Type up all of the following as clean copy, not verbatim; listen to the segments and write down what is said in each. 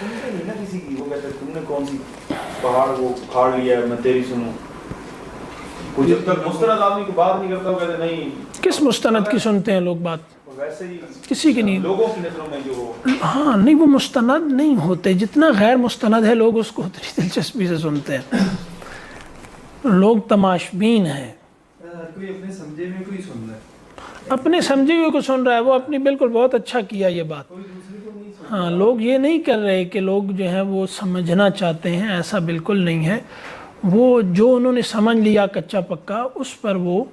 سنتے نہیں نا کسی کی. وہ کہتے تم نے کون سی پہاڑ وہ کھاڑ لیا ہے میں تیری سنوں. وہ جب تک مستند آدمی کو بات نہیں کرتا وہ کہتے نہیں. کس مستند کی سنتے ہیں لوگ بات؟ ویسے ہی کسی کی نہیں. لوگوں کی نظروں میں جو ہاں نہیں، وہ مستند نہیں ہوتے. جتنا غیر مستند ہے لوگ اس کو اتنی دلچسپی سے سنتے ہیں. لوگ تماشبین ہیں. کوئی اپنے سمجھے میں کوئی سن رہا ہے، اپنے سمجھے ہوئے کو سن رہا ہے وہ اپنی. بالکل بہت اچھا کیا یہ بات. کوئی دوسرے کو نہیں سن. ہاں لوگ یہ نہیں کر رہے کہ لوگ جو ہیں وہ سمجھنا چاہتے ہیں، ایسا بالکل نہیں ہے. وہ جو انہوں نے سمجھ لیا کچا پکا اس پر وہ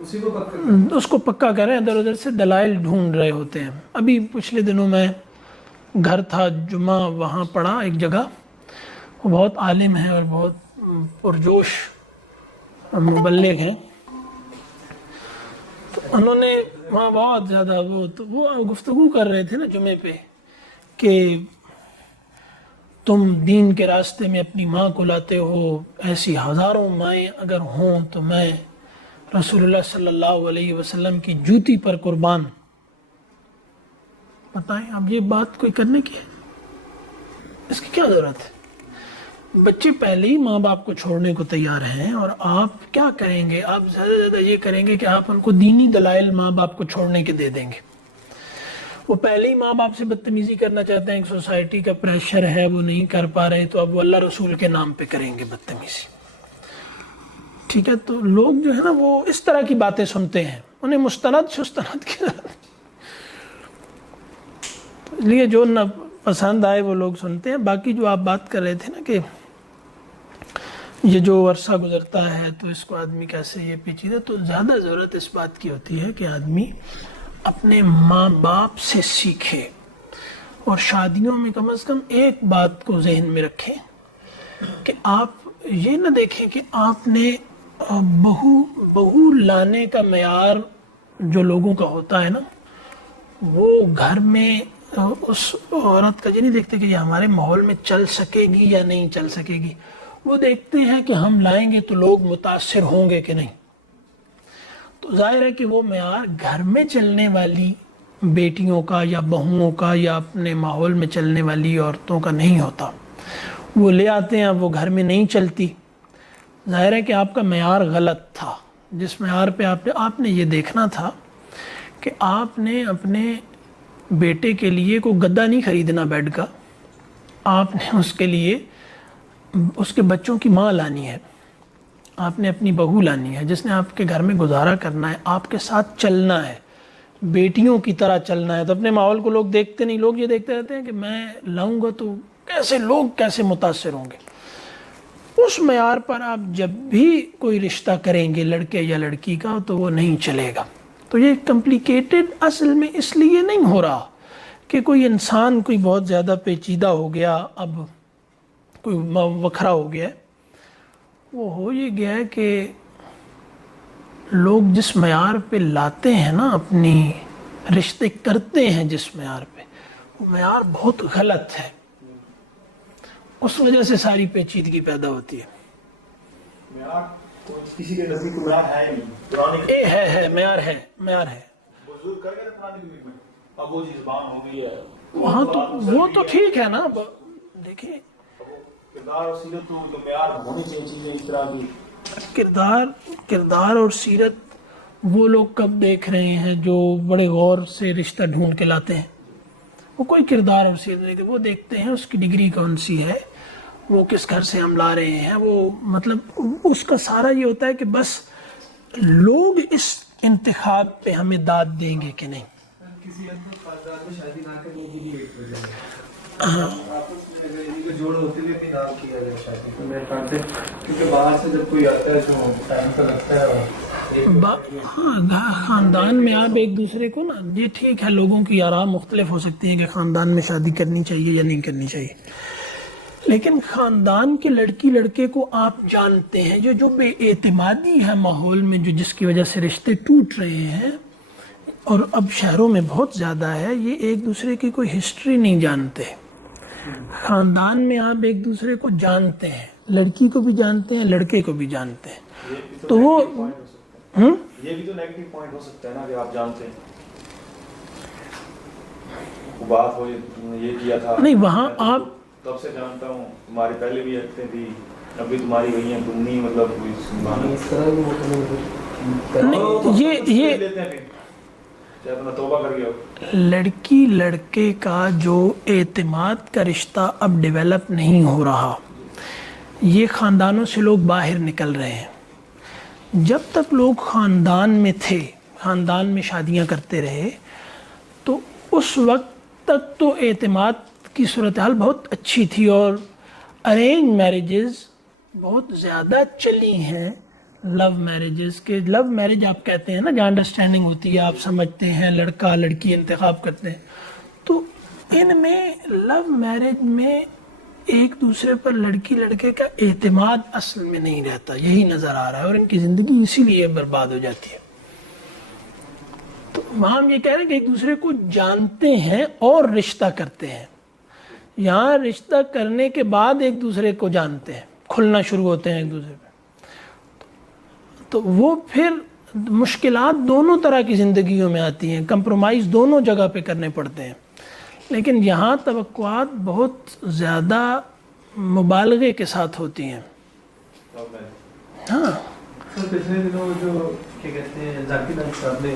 اسی کو پکڑ اس کو پکا کر رہے ہیں، ادھر ادھر سے دلائل ڈھونڈ رہے ہوتے ہیں. ابھی پچھلے دنوں میں گھر تھا جمعہ، وہاں پڑھا ایک جگہ. وہ بہت عالم ہے اور بہت پرجوش مبلغ ہیں. تو انہوں نے وہاں بہت زیادہ وہ گفتگو کر رہے تھے نا جمعے پہ کہ تم دین کے راستے میں اپنی ماں کو لاتے ہو، ایسی ہزاروں مائیں اگر ہوں تو میں رسول اللہ صلی اللہ علیہ وسلم کی جوتی پر قربان. بتائیں اب یہ بات کوئی کرنے کی ہے؟ اس کی کیا ضرورت ہے؟ بچے پہلے ہی ماں باپ کو چھوڑنے کو تیار ہیں اور آپ کیا کریں گے؟ آپ زیادہ سے زیادہ یہ کریں گے کہ آپ ان کو دینی دلائل ماں باپ کو چھوڑنے کے دے دیں گے. وہ پہلے ہی ماں باپ سے بدتمیزی کرنا چاہتے ہیں کہ سوسائٹی کا پریشر ہے وہ نہیں کر پا رہے، تو اب وہ اللہ رسول کے نام پہ کریں گے بدتمیزی. ٹھیک ہے، تو لوگ جو ہے نا وہ اس طرح کی باتیں سنتے ہیں، انہیں مستند کی اس لیے جو نہ پسند آئے وہ لوگ سنتے ہیں. باقی جو آپ بات کر رہے تھے نا کہ یہ جو عرصہ گزرتا ہے تو اس کو آدمی کیسے یہ پیچیدہ، تو زیادہ ضرورت اس بات کی ہوتی ہے کہ آدمی اپنے ماں باپ سے سیکھے. اور شادیوں میں کم از کم ایک بات کو ذہن میں رکھیں کہ آپ یہ نہ دیکھیں کہ آپ نے بہو لانے کا معیار جو لوگوں کا ہوتا ہے نا، وہ گھر میں اس عورت کا یہ نہیں دیکھتے کہ یہ ہمارے ماحول میں چل سکے گی یا نہیں چل سکے گی. وہ دیکھتے ہیں کہ ہم لائیں گے تو لوگ متاثر ہوں گے کہ نہیں. تو ظاہر ہے کہ وہ معیار گھر میں چلنے والی بیٹیوں کا یا بہوؤں کا یا اپنے ماحول میں چلنے والی عورتوں کا نہیں ہوتا. وہ لے آتے ہیں، وہ گھر میں نہیں چلتی. ظاہر ہے کہ آپ کا معیار غلط تھا. جس معیار پہ آپ نے یہ دیکھنا تھا کہ آپ نے اپنے بیٹے کے لیے کوئی گدا نہیں خریدنا بیڈ کا، آپ نے اس کے لیے اس کے بچوں کی ماں لانی ہے. آپ نے اپنی بہو لانی ہے جس نے آپ کے گھر میں گزارا کرنا ہے، آپ کے ساتھ چلنا ہے، بیٹیوں کی طرح چلنا ہے. تو اپنے ماحول کو لوگ دیکھتے نہیں، لوگ یہ دیکھتے رہتے ہیں کہ میں لاؤں گا تو لوگ کیسے متاثر ہوں گے. اس معیار پر آپ جب بھی کوئی رشتہ کریں گے لڑکے یا لڑکی کا تو وہ نہیں چلے گا. تو یہ کمپلیکیٹڈ اصل میں اس لیے نہیں ہو رہا کہ کوئی انسان کوئی بہت زیادہ پیچیدہ ہو گیا، اب کوئی وکھرا ہو گیا ہے. وہ ہو یہ گیا ہے کہ لوگ جس معیار پہ لاتے ہیں نا اپنی رشتے کرتے ہیں، جس معیار پہ، وہ معیار بہت غلط ہے. اس وجہ سے ساری پیچیدگی پیدا ہوتی ہے. کسی کے نزدیک معیار ہے ہی نہیں. پرانے ہے معیار ہے بزرگ کر گئے پرانے دن میں، اب وہ زبان ہو گئی ہے. وہاں تو وہ تو ٹھیک ہے نا. دیکھیں کردار اور سیرت تو معیار ہونی چاہیے چیزیں اس طرح کی. کردار اور سیرت وہ لوگ کب دیکھ رہے ہیں جو بڑے غور سے رشتہ ڈھونڈ کے لاتے ہیں. وہ کوئی کردار اور سیرت نہیں، وہ دیکھتے ہیں اس کی ڈگری کون سی ہے، وہ کس گھر سے ہم لا رہے ہیں. وہ مطلب اس کا سارا یہ ہوتا ہے کہ بس لوگ اس انتخاب پہ ہمیں داد دیں گے کہ نہیں. کسی خاندان میں شادی نہ کرنے کی بھی ایک وجہ ہے. آپس میں اگر انہیں کو جوڑ ہوتے ہوئے بھی نہ کیا جائے شادی، تو میرے خیال سے کیونکہ باہر سے جب کوئی آتا ہے جو ٹائم کا لگتا ہے ہاں خاندان میں آپ ایک دوسرے کو نا، یہ ٹھیک ہے لوگوں کی آراء مختلف ہو سکتی ہیں کہ خاندان میں شادی کرنی چاہیے یا نہیں کرنی چاہیے، لیکن خاندان کے لڑکی لڑکے کو آپ جانتے ہیں جو بے اعتمادی ہے ماحول میں، جو جس کی وجہ سے رشتے ٹوٹ رہے ہیں اور اب شہروں میں بہت زیادہ ہے. یہ ایک دوسرے کی کوئی ہسٹری نہیں جانتے. خاندان میں آپ ایک دوسرے کو جانتے ہیں، لڑکی کو بھی جانتے ہیں لڑکے کو بھی جانتے ہیں. تو وہ یہ بھی تو نیگیٹو پوائنٹ ہو سکتا ہے نا کہ آپ جانتے ہیں. وہ بات ہو تم نے یہ کیا تھا. نہیں وہاں آپ تب سے جانتا ہوں, تمہاری پہلے بھی عادتیں تھی, ابھی تمہاری وہی ہیں, تم نہیں مطلب کوئی سنبھالو. اس طرح یہ چاہے تمہیں توبہ کر گیا ہو. لڑکی لڑکے کا جو اعتماد کا رشتہ اب ڈیولپ نہیں ہو رہا, یہ خاندانوں سے لوگ باہر نکل رہے ہیں. جب تک لوگ خاندان میں تھے, خاندان میں شادیاں کرتے رہے, تو اس وقت تک تو اعتماد کی صورتحال بہت اچھی تھی اور ارینج میرجز بہت زیادہ چلی ہیں لو میرجز کے. لو میرج آپ کہتے ہیں نا جہاں انڈرسٹینڈنگ ہوتی ہے, آپ سمجھتے ہیں, لڑکا لڑکی انتخاب کرتے ہیں. تو ان میں لو میرج میں ایک دوسرے پر لڑکی لڑکے کا اعتماد اصل میں نہیں رہتا, یہی نظر آ رہا ہے, اور ان کی زندگی اسی لیے برباد ہو جاتی ہے. تو وہاں ہم یہ کہہ رہے ہیں کہ ایک دوسرے کو جانتے ہیں اور رشتہ کرتے ہیں. یہاں رشتہ کرنے کے بعد ایک دوسرے کو جانتے ہیں, کھلنا شروع ہوتے ہیں ایک دوسرے پہ, تو وہ پھر مشکلات دونوں طرح کی زندگیوں میں آتی ہیں, کمپرومائز دونوں جگہ پہ کرنے پڑتے ہیں. لیکن یہاں توقعات بہت زیادہ مبالغے کے ساتھ ہوتی ہیں. ہاں سر پچھلے دنوں جو کیا کہتے ہیں ذاکر نائک صاحب نے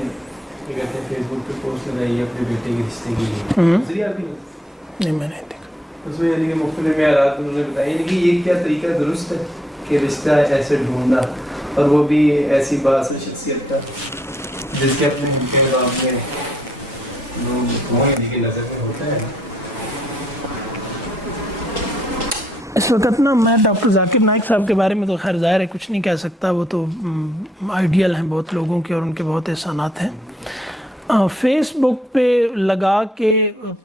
کیا کہتے ہیں فیس بک پہ پوسٹ لگائی ہے اپنے بیٹے کے رشتے کے لیے, ذریعہ بھی نہیں میں نہیں دیکھا. اس میں یعنی کہ مختلف معیارات انہوں نے بتائی, یعنی کہ یہ کیا طریقہ درست ہے کہ رشتہ ایسے ڈھونڈنا, اور وہ بھی ایسی بااثر شخصیت کا جس کے اپنے ملک کے نظام میں لوگ وہاں کی نظر میں ہوتے ہیں. اس وقت نا میں ڈاکٹر ذاکر نائک صاحب کے بارے میں تو خیر ظاہر ہے کچھ نہیں کہہ سکتا, وہ تو آئیڈیل ہیں بہت لوگوں کے اور ان کے بہت احسانات ہیں. فیس بک پہ لگا کے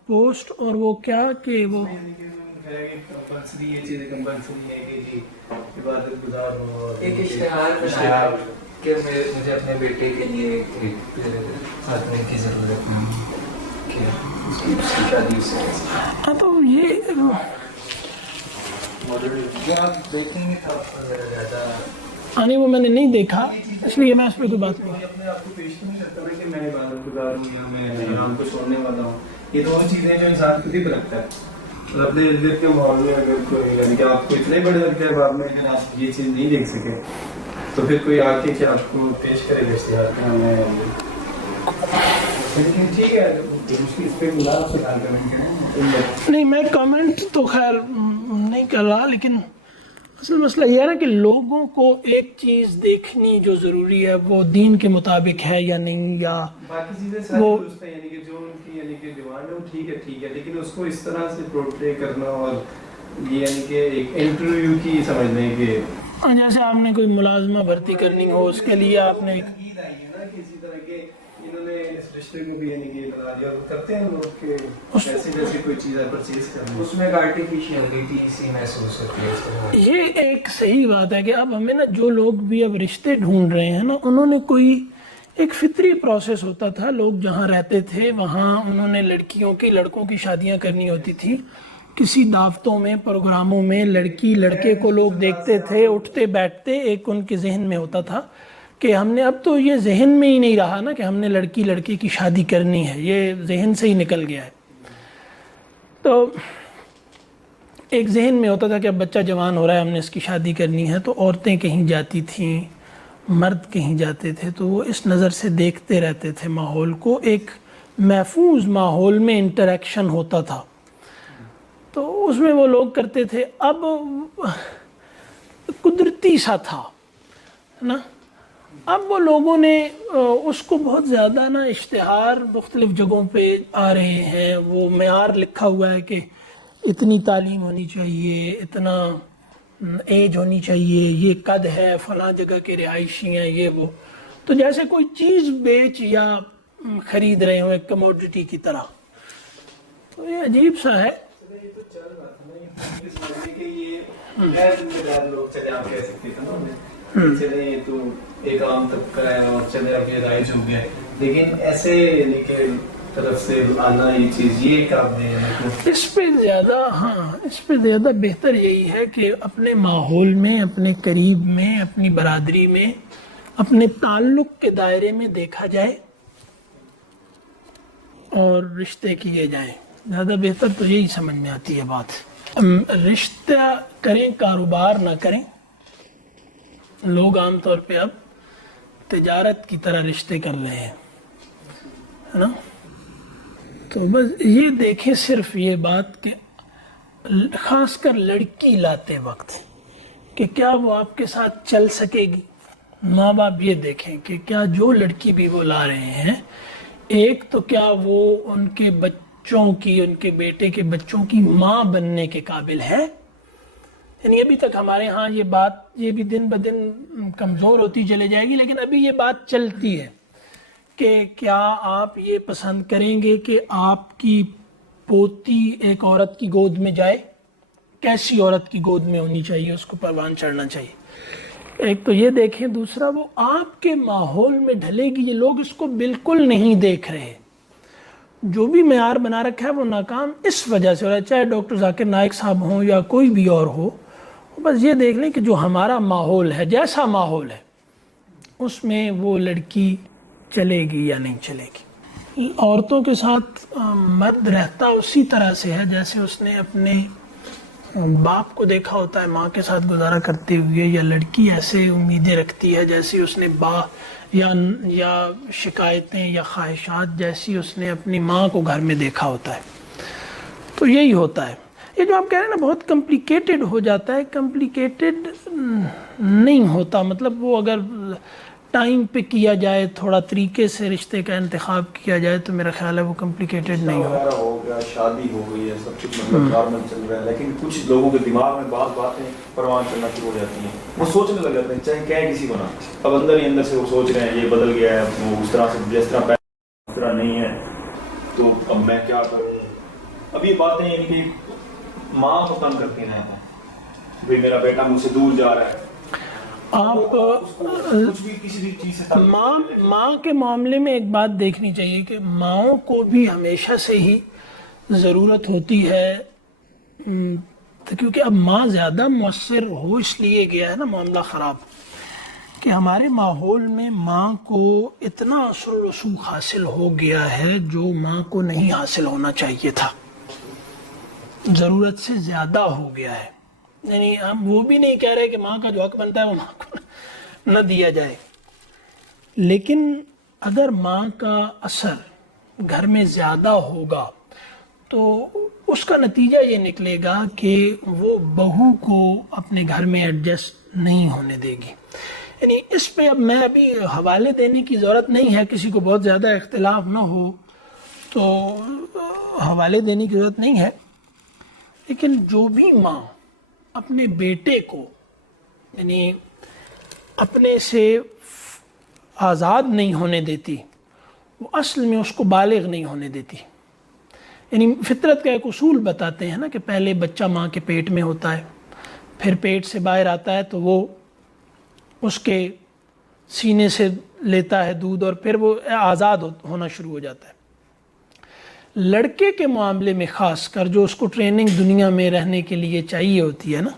پوسٹ, اور وہ کیا کہ وہ کمپلسری یہ چیزیں کمپلسری ہے کہ جی عبادت گزار ہو, ایک اشتہار کہ مجھے اپنے بیٹے کے لیے ایک خاتون کی ضرورت ہے کہ اس کی شادی سے. ہاں تو یہ آپ دیکھیں گے زیادہ نہیں وہ میں نے نہیں دیکھا, اس لیے میں اس پہ کوئی بات نہیں. اپنے آپ کو پیش نہیں کرتا نا کہ میں عبادت گزار ہوں یا میں حرام کو چھوڑنے والا ہوں. یہ دونوں چیزیں جو انسان خود ہی رکھتا ہے. اور اپنے ارد کے ماحول میں اگر کوئی یعنی کہ آپ کو اتنے بڑے لگتے ہیں بعد میں اگر آپ یہ چیز نہیں دیکھ سکے تو پھر کوئی آ کے کیا آپ کو پیش کرے گا اشتہار کہ ہمیں, لیکن ٹھیک ہے اس پہ ملا نہیں میں کمنٹ تو خیر نہیں کر رہا, لیکن اصل مسئلہ یہ ہے نا کہ لوگوں کو ایک چیز دیکھنی جو ضروری ہے وہ دین کے مطابق ہے یا نہیں, یا باقی چیزیں ساری درست ہیں, یعنی کہ جو ان کی یعنی کہ ڈیمانڈ ہے وہ ٹھیک ہے, لیکن اس کو اس طرح سے پورٹری کرنا اور یہ یعنی کہ ایک انٹرویو کی سمجھ لیں کہ جیسے آپ نے کوئی ملازمہ بھرتی کرنی ہو, اس کے لیے آپ نے عید آئی ہے نا کہ اسی طرح کے انہوں نے اس رشتے کو بھی یعنی کہ بنا دیا, اور کرتے ہیں لوگ کہ جیسے کوئی چیز ہے پرچیز کرنا, اس میں ایک آرٹیفیشیلٹی سی محسوس ہوتی ہے. یہ ایک صحیح بات ہے کہ اب ہمیں نا جو لوگ بھی اب رشتے ڈھونڈ رہے ہیں نا, انہوں نے کوئی ایک فطری پروسیس ہوتا تھا, لوگ جہاں رہتے تھے وہاں انہوں نے لڑکیوں کی لڑکوں کی شادیاں کرنی ہوتی تھی. کسی دعوتوں میں پروگراموں میں لڑکی لڑکے کو لوگ دیکھتے تھے, اٹھتے بیٹھتے, ایک ان کے ذہن میں ہوتا تھا کہ ہم نے, اب تو یہ ذہن میں ہی نہیں رہا نا کہ ہم نے لڑکی لڑکے کی شادی کرنی ہے, یہ ذہن سے ہی نکل گیا ہے. تو ایک ذہن میں ہوتا تھا کہ اب بچہ جوان ہو رہا ہے, ہم نے اس کی شادی کرنی ہے, تو عورتیں کہیں جاتی تھیں, مرد کہیں جاتے تھے, تو وہ اس نظر سے دیکھتے رہتے تھے ماحول کو, ایک محفوظ ماحول میں انٹریکشن ہوتا تھا, تو اس میں وہ لوگ کرتے تھے. اب قدرتی سا تھا نا, اب وہ لوگوں نے اس کو بہت زیادہ نا اشتہار مختلف جگہوں پہ آ رہے ہیں, وہ معیار لکھا ہوا ہے کہ اتنی تعلیم ہونی چاہیے, اتنا ایج ہونی چاہیے, یہ قد ہے, فلاں جگہ کے رہائشی ہیں, یہ وہ, تو جیسے کوئی چیز بیچ یا خرید رہے ہوں ایک کموڈٹی کی طرح. تو یہ عجیب سا ہے. یہ تو چل رہا تھا نا کہ یہ غیر ذمہ دار لوگ چلے, آپ کہہ سکتے تھے نا, چلے یہ تو ایک عام طبقہ ہے اور چلے اب یہ رائج ہو گیا, لیکن ایسے یعنی کہ طرف سے آنا یہ چیز یہ کام نہیں ہے. اس پہ زیادہ اس پہ زیادہ بہتر یہی ہے کہ اپنے ماحول میں, اپنے قریب میں, اپنی برادری میں, اپنے تعلق کے دائرے میں دیکھا جائے اور رشتے کیے جائیں. زیادہ بہتر تو یہی سمجھ میں آتی ہے بات. رشتہ کریں کاروبار نہ کریں. لوگ عام طور پہ اب تجارت کی طرح رشتے کر رہے ہیں, ہے نا. تو بس یہ دیکھیں صرف یہ بات کہ خاص کر لڑکی لاتے وقت کہ کیا وہ آپ کے ساتھ چل سکے گی. ماں باپ یہ دیکھیں کہ کیا جو لڑکی بھی وہ لا رہے ہیں, ایک تو کیا وہ ان کے بچوں کی, ان کے بیٹے کے بچوں کی ماں بننے کے قابل ہے. یعنی ابھی تک ہمارے ہاں یہ بات, یہ بھی دن بدن کمزور ہوتی چلے جائے گی, لیکن ابھی یہ بات چلتی ہے کہ کیا آپ یہ پسند کریں گے کہ آپ کی پوتی ایک عورت کی گود میں جائے. کیسی عورت کی گود میں ہونی چاہیے, اس کو پروان چڑھنا چاہیے. ایک تو یہ دیکھیں, دوسرا وہ آپ کے ماحول میں ڈھلے گی. یہ لوگ اس کو بالکل نہیں دیکھ رہے. جو بھی معیار بنا رکھا ہے وہ ناکام اس وجہ سے ہو رہا ہے, چاہے ڈاکٹر ذاکر نائک صاحب ہوں یا کوئی بھی اور ہو. بس یہ دیکھ لیں کہ جو ہمارا ماحول ہے, جیسا ماحول ہے, اس میں وہ لڑکی چلے گی یا نہیں چلے گی. عورتوں کے ساتھ مرد رہتا اسی طرح سے ہے جیسے اس نے اپنے باپ کو دیکھا ہوتا ہے ماں کے ساتھ گزارا کرتے ہوئے, یا لڑکی ایسے امیدیں رکھتی ہے جیسے اس نے یا شکایتیں یا خواہشات جیسی اس نے اپنی ماں کو گھر میں دیکھا ہوتا ہے. تو یہی ہوتا ہے. یہ جو آپ کہہ رہے ہیں نا بہت کمپلیکیٹڈ ہو جاتا ہے, کمپلیکیٹڈ نہیں ہوتا. مطلب وہ اگر ٹائم پہ کیا جائے, تھوڑا طریقے سے رشتے کا انتخاب کیا جائے تو میرا خیال ہے وہ کمپلیکیٹڈ نہیں ہوگا. ہو گیا, شادی ہو گئی ہے, سب کچھ مطلب نارمل چل رہا ہے, لیکن کچھ لوگوں کے دماغ میں بعض باتیں پروان چلنا شروع ہو جاتی ہیں. وہ سوچنے لگ جاتے ہیں, چاہے کہیں کسی کو نہ, اب اندر ہی اندر سے وہ سوچ رہے ہیں یہ بدل گیا ہے, وہ اس طرح سے جس طرح پہلے اس طرح نہیں ہے, تو اب میں کیا کروں. اب یہ باتیں یعنی کہ ماں کو تنگ کرتی ہیں, بھائی میرا بیٹا مجھ سے دور جا رہا ہے. آپ ماں کے معاملے میں ایک بات دیکھنی چاہیے کہ ماؤں کو بھی ہمیشہ سے ہی ضرورت ہوتی ہے, کیونکہ اب ماں زیادہ مؤثر ہو اس لیے گیا ہے نا معاملہ خراب, کہ ہمارے ماحول میں ماں کو اتنا اثر و رسوخ حاصل ہو گیا ہے جو ماں کو نہیں حاصل ہونا چاہیے تھا, ضرورت سے زیادہ ہو گیا ہے. یعنی ہم وہ بھی نہیں کہہ رہے کہ ماں کا جو حق بنتا ہے وہ ماں کو نہ دیا جائے, لیکن اگر ماں کا اثر گھر میں زیادہ ہوگا تو اس کا نتیجہ یہ نکلے گا کہ وہ بہو کو اپنے گھر میں ایڈجسٹ نہیں ہونے دے گی. یعنی اس پہ اب میں ابھی حوالے دینے کی ضرورت نہیں ہے, کسی کو بہت زیادہ اختلاف نہ ہو تو حوالے دینے کی ضرورت نہیں ہے, لیکن جو بھی ماں اپنے بیٹے کو یعنی اپنے سے آزاد نہیں ہونے دیتی, وہ اصل میں اس کو بالغ نہیں ہونے دیتی. یعنی فطرت کا ایک اصول بتاتے ہیں نا کہ پہلے بچہ ماں کے پیٹ میں ہوتا ہے, پھر پیٹ سے باہر آتا ہے تو وہ اس کے سینے سے لیتا ہے دودھ, اور پھر وہ آزاد ہونا شروع ہو جاتا ہے. لڑکے کے معاملے میں خاص کر جو اس کو ٹریننگ دنیا میں رہنے کے لیے چاہیے ہوتی ہے نا,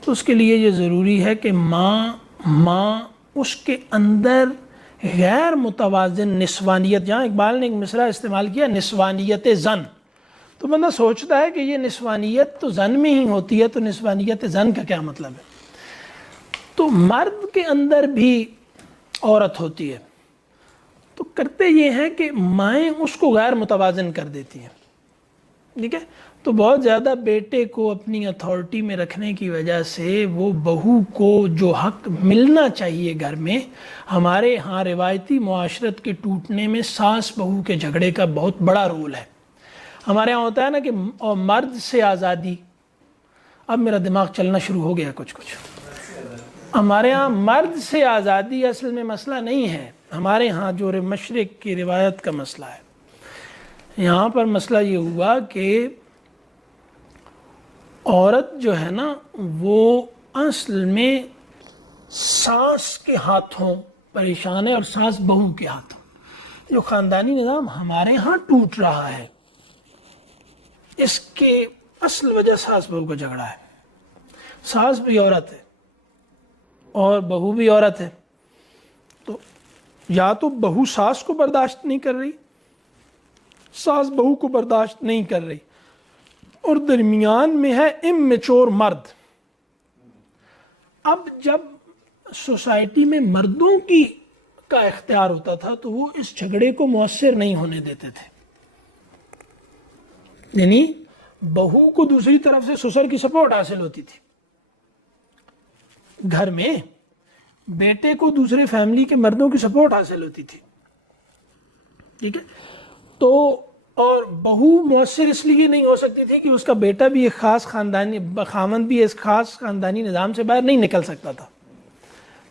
تو اس کے لیے یہ ضروری ہے کہ ماں اس کے اندر غیر متوازن نسوانیت, جہاں اقبال نے ایک مصرع استعمال کیا نسوانیت زن, تو بندہ سوچتا ہے کہ یہ نسوانیت تو زن میں ہی ہوتی ہے, تو نسوانیت زن کا کیا مطلب ہے. تو مرد کے اندر بھی عورت ہوتی ہے, تو کرتے یہ ہیں کہ مائیں اس کو غیر متوازن کر دیتی ہیں. ٹھیک ہے, تو بہت زیادہ بیٹے کو اپنی اتھارٹی میں رکھنے کی وجہ سے وہ بہو کو جو حق ملنا چاہیے گھر میں, ہمارے ہاں روایتی معاشرت کے ٹوٹنے میں ساس بہو کے جھگڑے کا بہت بڑا رول ہے. ہمارے ہاں ہوتا ہے نا کہ مرد سے آزادی, اب میرا دماغ چلنا شروع ہو گیا کچھ ہمارے ہاں مرد سے آزادی اصل میں مسئلہ نہیں ہے, ہمارے ہاں جو مشرق کی روایت کا مسئلہ ہے. یہاں پر مسئلہ یہ ہوا کہ عورت جو ہے نا وہ اصل میں ساس کے ہاتھوں پریشان ہے اور ساس بہو کے ہاتھوں. جو خاندانی نظام ہمارے ہاں ٹوٹ رہا ہے اس کے اصل وجہ ساس بہو کا جھگڑا ہے. ساس بھی عورت ہے اور بہو بھی عورت ہے, تو یا تو بہو ساس کو برداشت نہیں کر رہی, ساس بہو کو برداشت نہیں کر رہی، اور درمیان میں ہے امیچور مرد۔ اب جب سوسائٹی میں مردوں کا اختیار ہوتا تھا تو وہ اس جھگڑے کو مؤثر نہیں ہونے دیتے تھے، یعنی بہو کو دوسری طرف سے سسر کی سپورٹ حاصل ہوتی تھی گھر میں، بیٹے کو دوسرے فیملی کے مردوں کی سپورٹ حاصل ہوتی تھی، ٹھیک ہے؟ تو اور بہو مؤثر اس لیے نہیں ہو سکتی تھی کہ اس کا بیٹا بھی ایک خاص خاندانی خاوند بھی اس خاص خاندانی نظام سے باہر نہیں نکل سکتا تھا،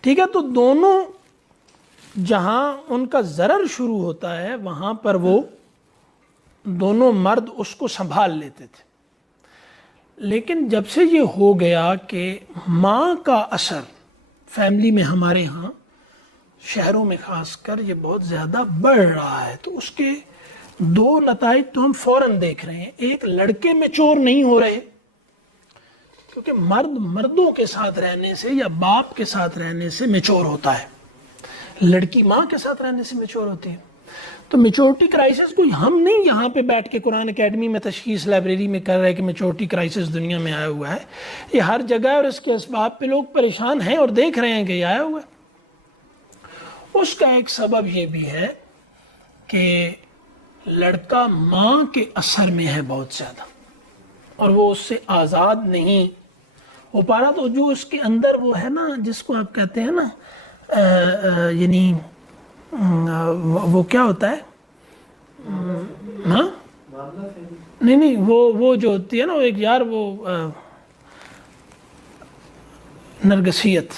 ٹھیک ہے؟ تو دونوں جہاں ان کا ضرر شروع ہوتا ہے وہاں پر وہ دونوں مرد اس کو سنبھال لیتے تھے۔ لیکن جب سے یہ ہو گیا کہ ماں کا اثر فیملی میں ہمارے ہاں شہروں میں خاص کر یہ بہت زیادہ بڑھ رہا ہے، تو اس کے دو نتائج تو ہم فوراً دیکھ رہے ہیں۔ ایک، لڑکے میچور نہیں ہو رہے، کیونکہ مرد مردوں کے ساتھ رہنے سے یا باپ کے ساتھ رہنے سے میچور ہوتا ہے، لڑکی ماں کے ساتھ رہنے سے میچور ہوتی ہے۔ تو میچورٹی کرائسس کو ہم نہیں یہاں پہ بیٹھ کے قرآن اکیڈمی میں تشخیص لائبریری میں کر رہے کہ میچورٹی کرائسس دنیا میں آیا ہوا ہے، یہ ہر جگہ اور اس کے اسباب پہ لوگ پریشان ہیں اور دیکھ رہے ہیں کہ یہ آیا ہوا ہے۔ اس کا ایک سبب یہ بھی ہے کہ لڑکا ماں کے اثر میں ہے بہت زیادہ، اور وہ اس سے آزاد نہیں ہو پا رہا۔ تو جو اس کے اندر وہ ہے نا جس کو آپ کہتے ہیں نا یعنی وہ کیا ہوتا ہے، ہاں نہیں وہ جو ہوتی ہے نا ایک یار وہ نرگسیت،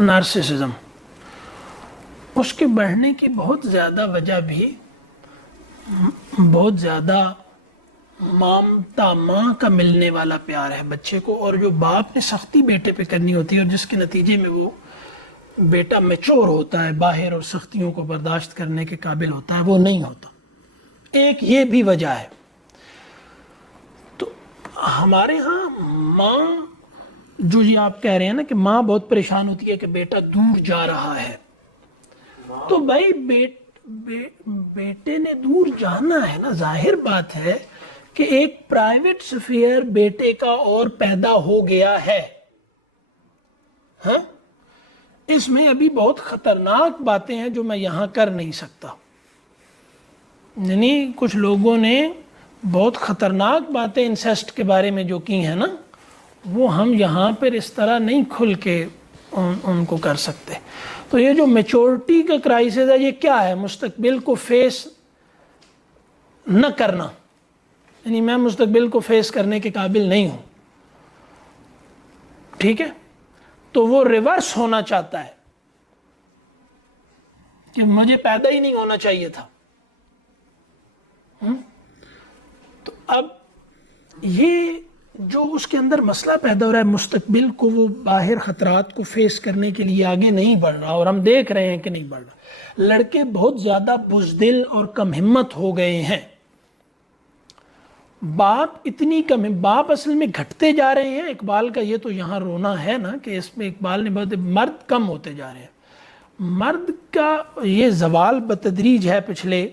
نارسسزم، اس کے بڑھنے کی بہت زیادہ وجہ بھی بہت زیادہ مامتا، ماں کا ملنے والا پیار ہے بچے کو، اور جو باپ نے سختی بیٹے پہ کرنی ہوتی ہے اور جس کے نتیجے میں وہ بیٹا میچور ہوتا ہے، باہر اور سختیوں کو برداشت کرنے کے قابل ہوتا ہے، وہ نہیں ہوتا۔ ایک یہ بھی وجہ ہے۔ تو ہمارے ہاں ماں جو یہ آپ کہہ رہے ہیں نا کہ ماں بہت پریشان ہوتی ہے کہ بیٹا دور جا رہا ہے، تو بھائی بیٹے نے دور جانا ہے نا، ظاہر بات ہے کہ ایک پرائیویٹ سفیر بیٹے کا اور پیدا ہو گیا ہے، ہاں؟ اس میں ابھی بہت خطرناک باتیں ہیں جو میں یہاں کر نہیں سکتا، یعنی کچھ لوگوں نے بہت خطرناک باتیں انسیسٹ کے بارے میں جو کی ہیں نا، وہ ہم یہاں پر اس طرح نہیں کھل کے ان کو کر سکتے۔ تو یہ جو میچورٹی کا کرائسس ہے، یہ کیا ہے؟ مستقبل کو فیس نہ کرنا، یعنی میں مستقبل کو فیس کرنے کے قابل نہیں ہوں، ٹھیک ہے؟ تو وہ ریورس ہونا چاہتا ہے کہ مجھے پیدا ہی نہیں ہونا چاہیے تھا۔ تو اب یہ جو اس کے اندر مسئلہ پیدا ہو رہا ہے، مستقبل کو وہ باہر خطرات کو فیس کرنے کے لیے آگے نہیں بڑھ رہا، اور ہم دیکھ رہے ہیں کہ نہیں بڑھ رہا۔ لڑکے بہت زیادہ بزدل اور کم ہمت ہو گئے ہیں، باپ اصل میں گھٹتے جا رہے ہیں۔ اقبال کا یہ تو یہاں رونا ہے نا کہ اس میں اقبال نے بہت مرد کم ہوتے جا رہے ہیں، مرد کا یہ زوال بتدریج ہے، پچھلے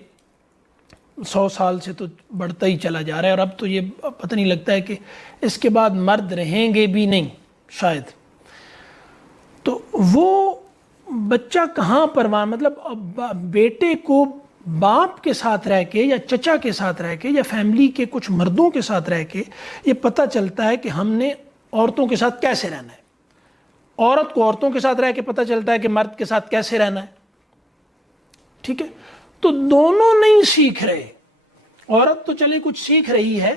100 سال سے تو بڑھتا ہی چلا جا رہا ہے، اور اب تو یہ پتہ نہیں لگتا ہے کہ اس کے بعد مرد رہیں گے بھی نہیں شاید۔ تو وہ بچہ کہاں پروان، مطلب بیٹے کو باپ کے ساتھ رہ کے یا چچا کے ساتھ رہ کے یا فیملی کے کچھ مردوں کے ساتھ رہ کے یہ پتہ چلتا ہے کہ ہم نے عورتوں کے ساتھ کیسے رہنا ہے، عورت کو عورتوں کے ساتھ رہ کے پتہ چلتا ہے کہ مرد کے ساتھ کیسے رہنا ہے، ٹھیک ہے؟ تو دونوں نہیں سیکھ رہے۔ عورت تو چلے کچھ سیکھ رہی ہے،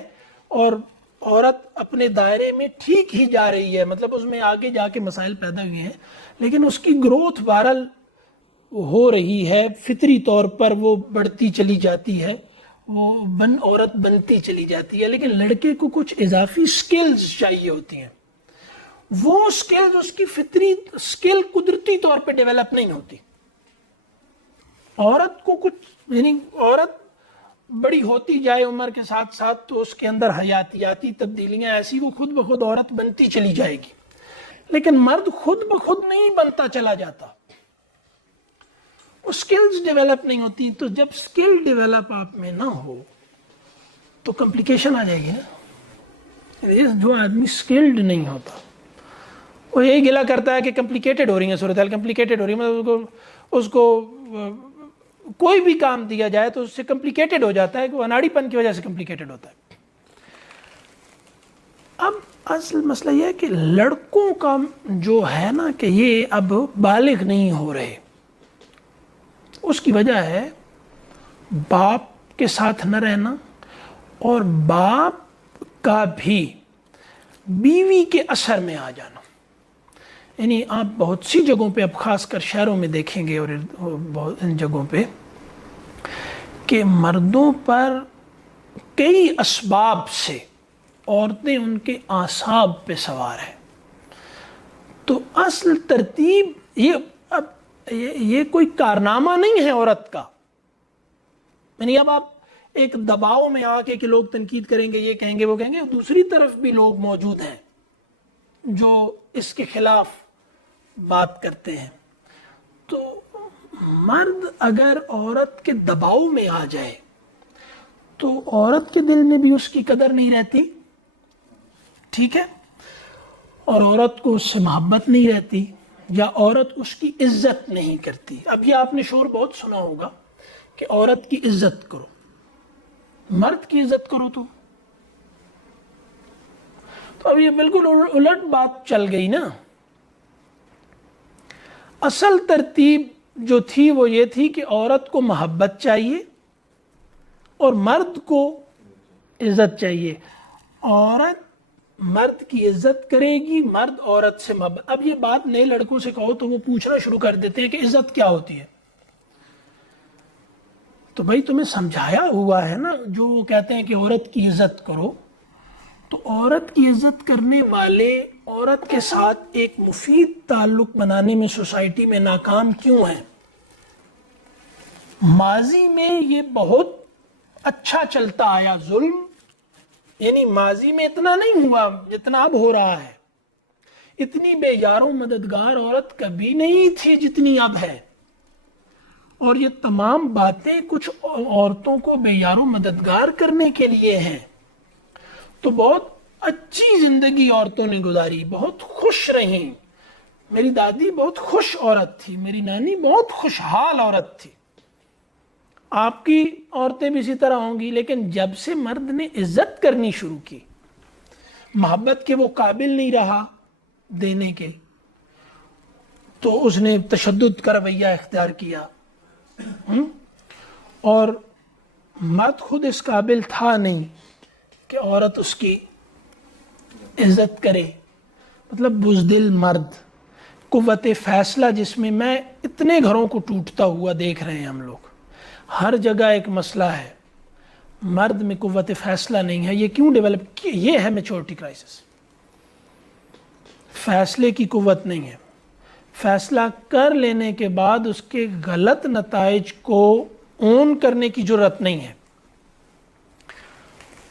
اور عورت اپنے دائرے میں ٹھیک ہی جا رہی ہے، مطلب اس میں آگے جا کے مسائل پیدا ہوئے ہیں، لیکن اس کی گروتھ بہرحال ہو رہی ہے، فطری طور پر وہ بڑھتی چلی جاتی ہے، وہ عورت بنتی چلی جاتی ہے، لیکن لڑکے کو کچھ اضافی سکلز چاہیے ہوتی ہیں۔ وہ سکلز اس کی فطری سکل قدرتی طور پہ ڈیولپ نہیں ہوتی۔ عورت کو کچھ، یعنی عورت بڑی ہوتی جائے عمر کے ساتھ ساتھ تو اس کے اندر حیاتیاتی تبدیلیاں ایسی وہ خود بخود عورت بنتی چلی جائے گی، لیکن مرد خود بخود نہیں بنتا چلا جاتا، وہ سکلز ڈیولپ نہیں ہوتی. تو جب سکل ڈیولپ آپ میں نہ ہو تو کمپلیکیشن آ جائے گی نا. جو آدمی سکلڈ نہیں ہوتا وہ یہی گلا کرتا ہے کہ کمپلیکیٹڈ ہو رہی ہیں صورتحال, کمپلیکیٹڈ ہو رہی ہے, مطلب اس کو کوئی بھی کام دیا جائے تو اس سے کمپلیکیٹڈ ہو جاتا ہے کہ وہ اناڑی پن کی وجہ سے کمپلیکیٹڈ ہوتا ہے. اب اصل مسئلہ یہ ہے کہ لڑکوں کا جو ہے نا کہ یہ اب بالغ نہیں ہو رہے, اس کی وجہ ہے باپ کے ساتھ نہ رہنا اور باپ کا بھی بیوی کے اثر میں آ جانا. یعنی آپ بہت سی جگہوں پہ, اب خاص کر شہروں میں دیکھیں گے اور بہت ان جگہوں پہ, کہ مردوں پر کئی اسباب سے عورتیں ان کے اعصاب پہ سوار ہیں. تو اصل ترتیب یہ کوئی کارنامہ نہیں ہے عورت کا. یعنی اب آپ ایک دباؤ میں آ کے کہ لوگ تنقید کریں گے, یہ کہیں گے, وہ کہیں گے, دوسری طرف بھی لوگ موجود ہیں جو اس کے خلاف بات کرتے ہیں. تو مرد اگر عورت کے دباؤ میں آ جائے تو عورت کے دل میں بھی اس کی قدر نہیں رہتی, ٹھیک ہے, اور عورت کو اس سے محبت نہیں رہتی, یا عورت اس کی عزت نہیں کرتی. اب یہ آپ نے شعور بہت سنا ہوگا کہ عورت کی عزت کرو, مرد کی عزت کرو. تو اب یہ بالکل الٹ بات چل گئی نا. اصل ترتیب جو تھی وہ یہ تھی کہ عورت کو محبت چاہیے اور مرد کو عزت چاہیے. عورت مرد کی عزت کرے گی, مرد عورت سے محبت. اب یہ بات نئے لڑکوں سے کہو تو وہ پوچھنا شروع کر دیتے ہیں کہ عزت کیا ہوتی ہے. تو بھائی تمہیں سمجھایا ہوا ہے نا, جو وہ کہتے ہیں کہ عورت کی عزت کرو, تو عورت کی عزت کرنے والے عورت کے ساتھ ایک مفید تعلق بنانے میں سوسائٹی میں ناکام کیوں ہیں؟ ماضی میں یہ بہت اچھا چلتا آیا ظلم, یعنی ماضی میں اتنا نہیں ہوا جتنا اب ہو رہا ہے. اتنی بے یاروں مددگار عورت کبھی نہیں تھی جتنی اب ہے. اور یہ تمام باتیں کچھ عورتوں کو بے یاروں مددگار کرنے کے لیے ہیں. تو بہت اچھی زندگی عورتوں نے گزاری, بہت خوش رہیں. میری دادی بہت خوش عورت تھی, میری نانی بہت خوشحال عورت تھی. آپ کی عورتیں بھی اسی طرح ہوں گی. لیکن جب سے مرد نے عزت کرنی شروع کی, محبت کے وہ قابل نہیں رہا دینے کے, تو اس نے تشدد کا رویہ اختیار کیا. اور مرد خود اس قابل تھا نہیں کہ عورت اس کی عزت کرے. مطلب بزدل مرد, قوت فیصلہ جس میں اتنے گھروں کو ٹوٹتا ہوا دیکھ رہے ہیں ہم لوگ. ہر جگہ ایک مسئلہ ہے, مرد میں قوت فیصلہ نہیں ہے. یہ کیوں ڈیولپ کیا؟ یہ ہے میچورٹی کرائسس. فیصلے کی قوت نہیں ہے. فیصلہ کر لینے کے بعد اس کے غلط نتائج کو اون کرنے کی ضرورت نہیں ہے.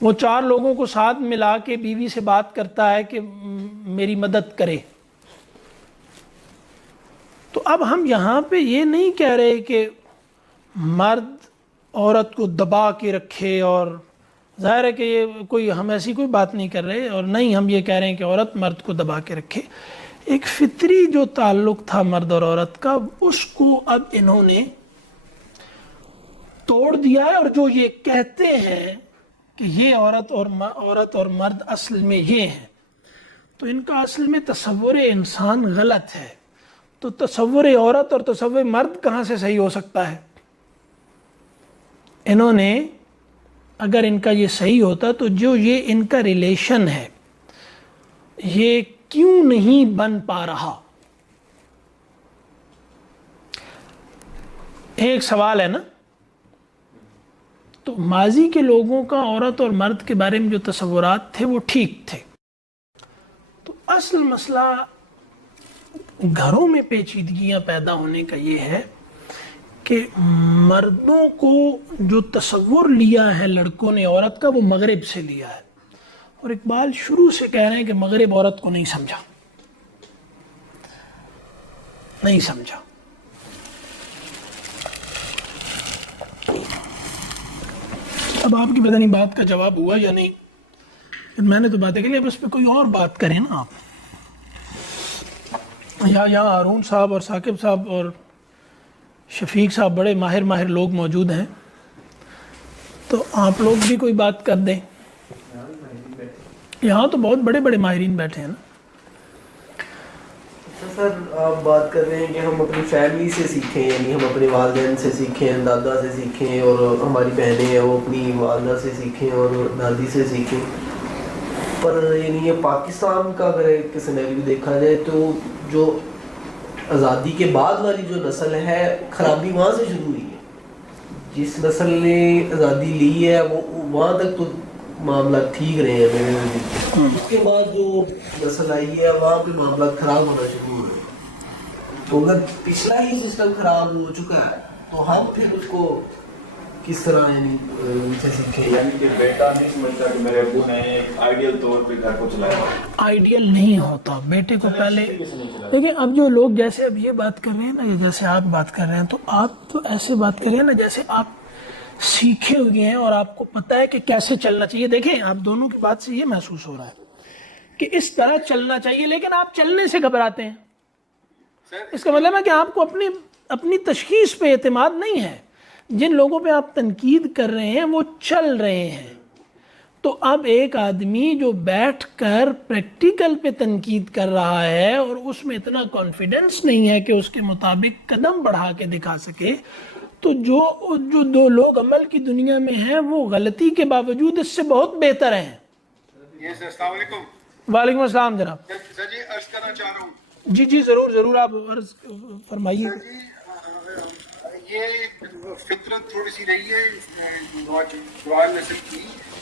وہ 4 لوگوں کو ساتھ ملا کے بیوی سے بات کرتا ہے کہ میری مدد کرے. تو اب ہم یہاں پہ یہ نہیں کہہ رہے کہ مرد عورت کو دبا کے رکھے, اور ظاہر ہے کہ یہ کوئی ہم ایسی کوئی بات نہیں کر رہے, اور نہیں ہم یہ کہہ رہے ہیں کہ عورت مرد کو دبا کے رکھے. ایک فطری جو تعلق تھا مرد اور عورت کا, اس کو اب انہوں نے توڑ دیا ہے. اور جو یہ کہتے ہیں کہ یہ عورت اور مرد اصل میں یہ ہیں, تو ان کا اصل میں تصور انسان غلط ہے. تو تصور عورت اور تصور مرد کہاں سے صحیح ہو سکتا ہے؟ انہوں نے, اگر ان کا یہ صحیح ہوتا تو جو یہ ان کا ریلیشن ہے یہ کیوں نہیں بن پا رہا؟ ایک سوال ہے نا. تو ماضی کے لوگوں کا عورت اور مرد کے بارے میں جو تصورات تھے وہ ٹھیک تھے. تو اصل مسئلہ گھروں میں پیچیدگیاں پیدا ہونے کا یہ ہے کہ مردوں کو جو تصور لیا ہے لڑکوں نے عورت کا, وہ مغرب سے لیا ہے. اور اقبال شروع سے کہہ رہے ہیں کہ مغرب عورت کو نہیں سمجھا. اب آپ کی پتہ نہیں بات کا جواب ہوا یا نہیں، میں نے تو باتیں کی لی، اب اس پہ کوئی اور بات کریں نا آپ، یا یہاں ہارون صاحب اور ثاقب صاحب اور شفیق صاحب بڑے ماہر لوگ موجود ہیں، تو آپ لوگ بھی کوئی بات کر دیں. یہاں تو بہت بڑے بڑے ماہرین بیٹھے ہیں نا. سر آپ بات کر رہے ہیں کہ ہم اپنی فیملی سے سیکھیں، یعنی ہم اپنے والدین سے سیکھیں، دادا سے سیکھیں، اور ہماری بہنیں ہیں وہ اپنی والدہ سے سیکھیں اور دادی سے سیکھیں. پر یعنی یہ پاکستان کا اگر ایک سینیریو دیکھا جائے تو جو آزادی کے بعد والی جو نسل ہے خرابی وہاں سے شروع ہوئی ہے. جس نسل نے آزادی لی ہے وہ وہاں تک تو معاملات ٹھیک رہے ہیں میرے نزدیک. اس کے بعد جو نسل آئی ہے وہاں پہ معاملات خراب ہونا شروع ہوئے. تو اگر پچھلا ہی سسٹم خراب ہو چکا ہے تو ہم پھر اس کو کس طرح یعنی سے سیکھیں؟ یعنی کہ بیٹا نہیں سمجھتا کہ میرے ابو نے ایک آئیڈیل طور پہ گھر کو چلایا. آئیڈیل نہیں ہوتا بیٹے کو پہلے. دیکھیں اب جو لوگ جیسے اب یہ بات کر رہے ہیں نا، یا جیسے آپ بات کر رہے ہیں، تو آپ تو ایسے بات کر رہے ہیں نا جیسے آپ سیکھے ہوئے ہیں اور آپ کو پتہ ہے کہ کیسے چلنا چاہیے. دیکھیں آپ دونوں کی بات سے یہ محسوس ہو رہا ہے کہ اس طرح چلنا چاہیے، لیکن آپ چلنے سے گھبراتے ہیں. اس کا مطلب ہے کہ آپ کو اپنی تشخیص پہ اعتماد نہیں ہے. جن لوگوں پہ آپ تنقید کر رہے ہیں وہ چل رہے ہیں. تو اب ایک آدمی جو بیٹھ کر پریکٹیکل پہ تنقید کر رہا ہے اور اس میں اتنا کانفیڈنس نہیں ہے کہ اس کے مطابق قدم بڑھا کے دکھا سکے، تو جو دو لوگ عمل کی دنیا میں ہیں وہ غلطی کے باوجود اس سے بہت بہتر ہیں. السلام علیکم. وعلیکم السلام جناب. سر جی عرض کرنا چاہ رہا ہوں. جی ضرور آپ عرض فرمائیے. یہ فطرت تھوڑی سی رہی ہے نوجوان نسل کی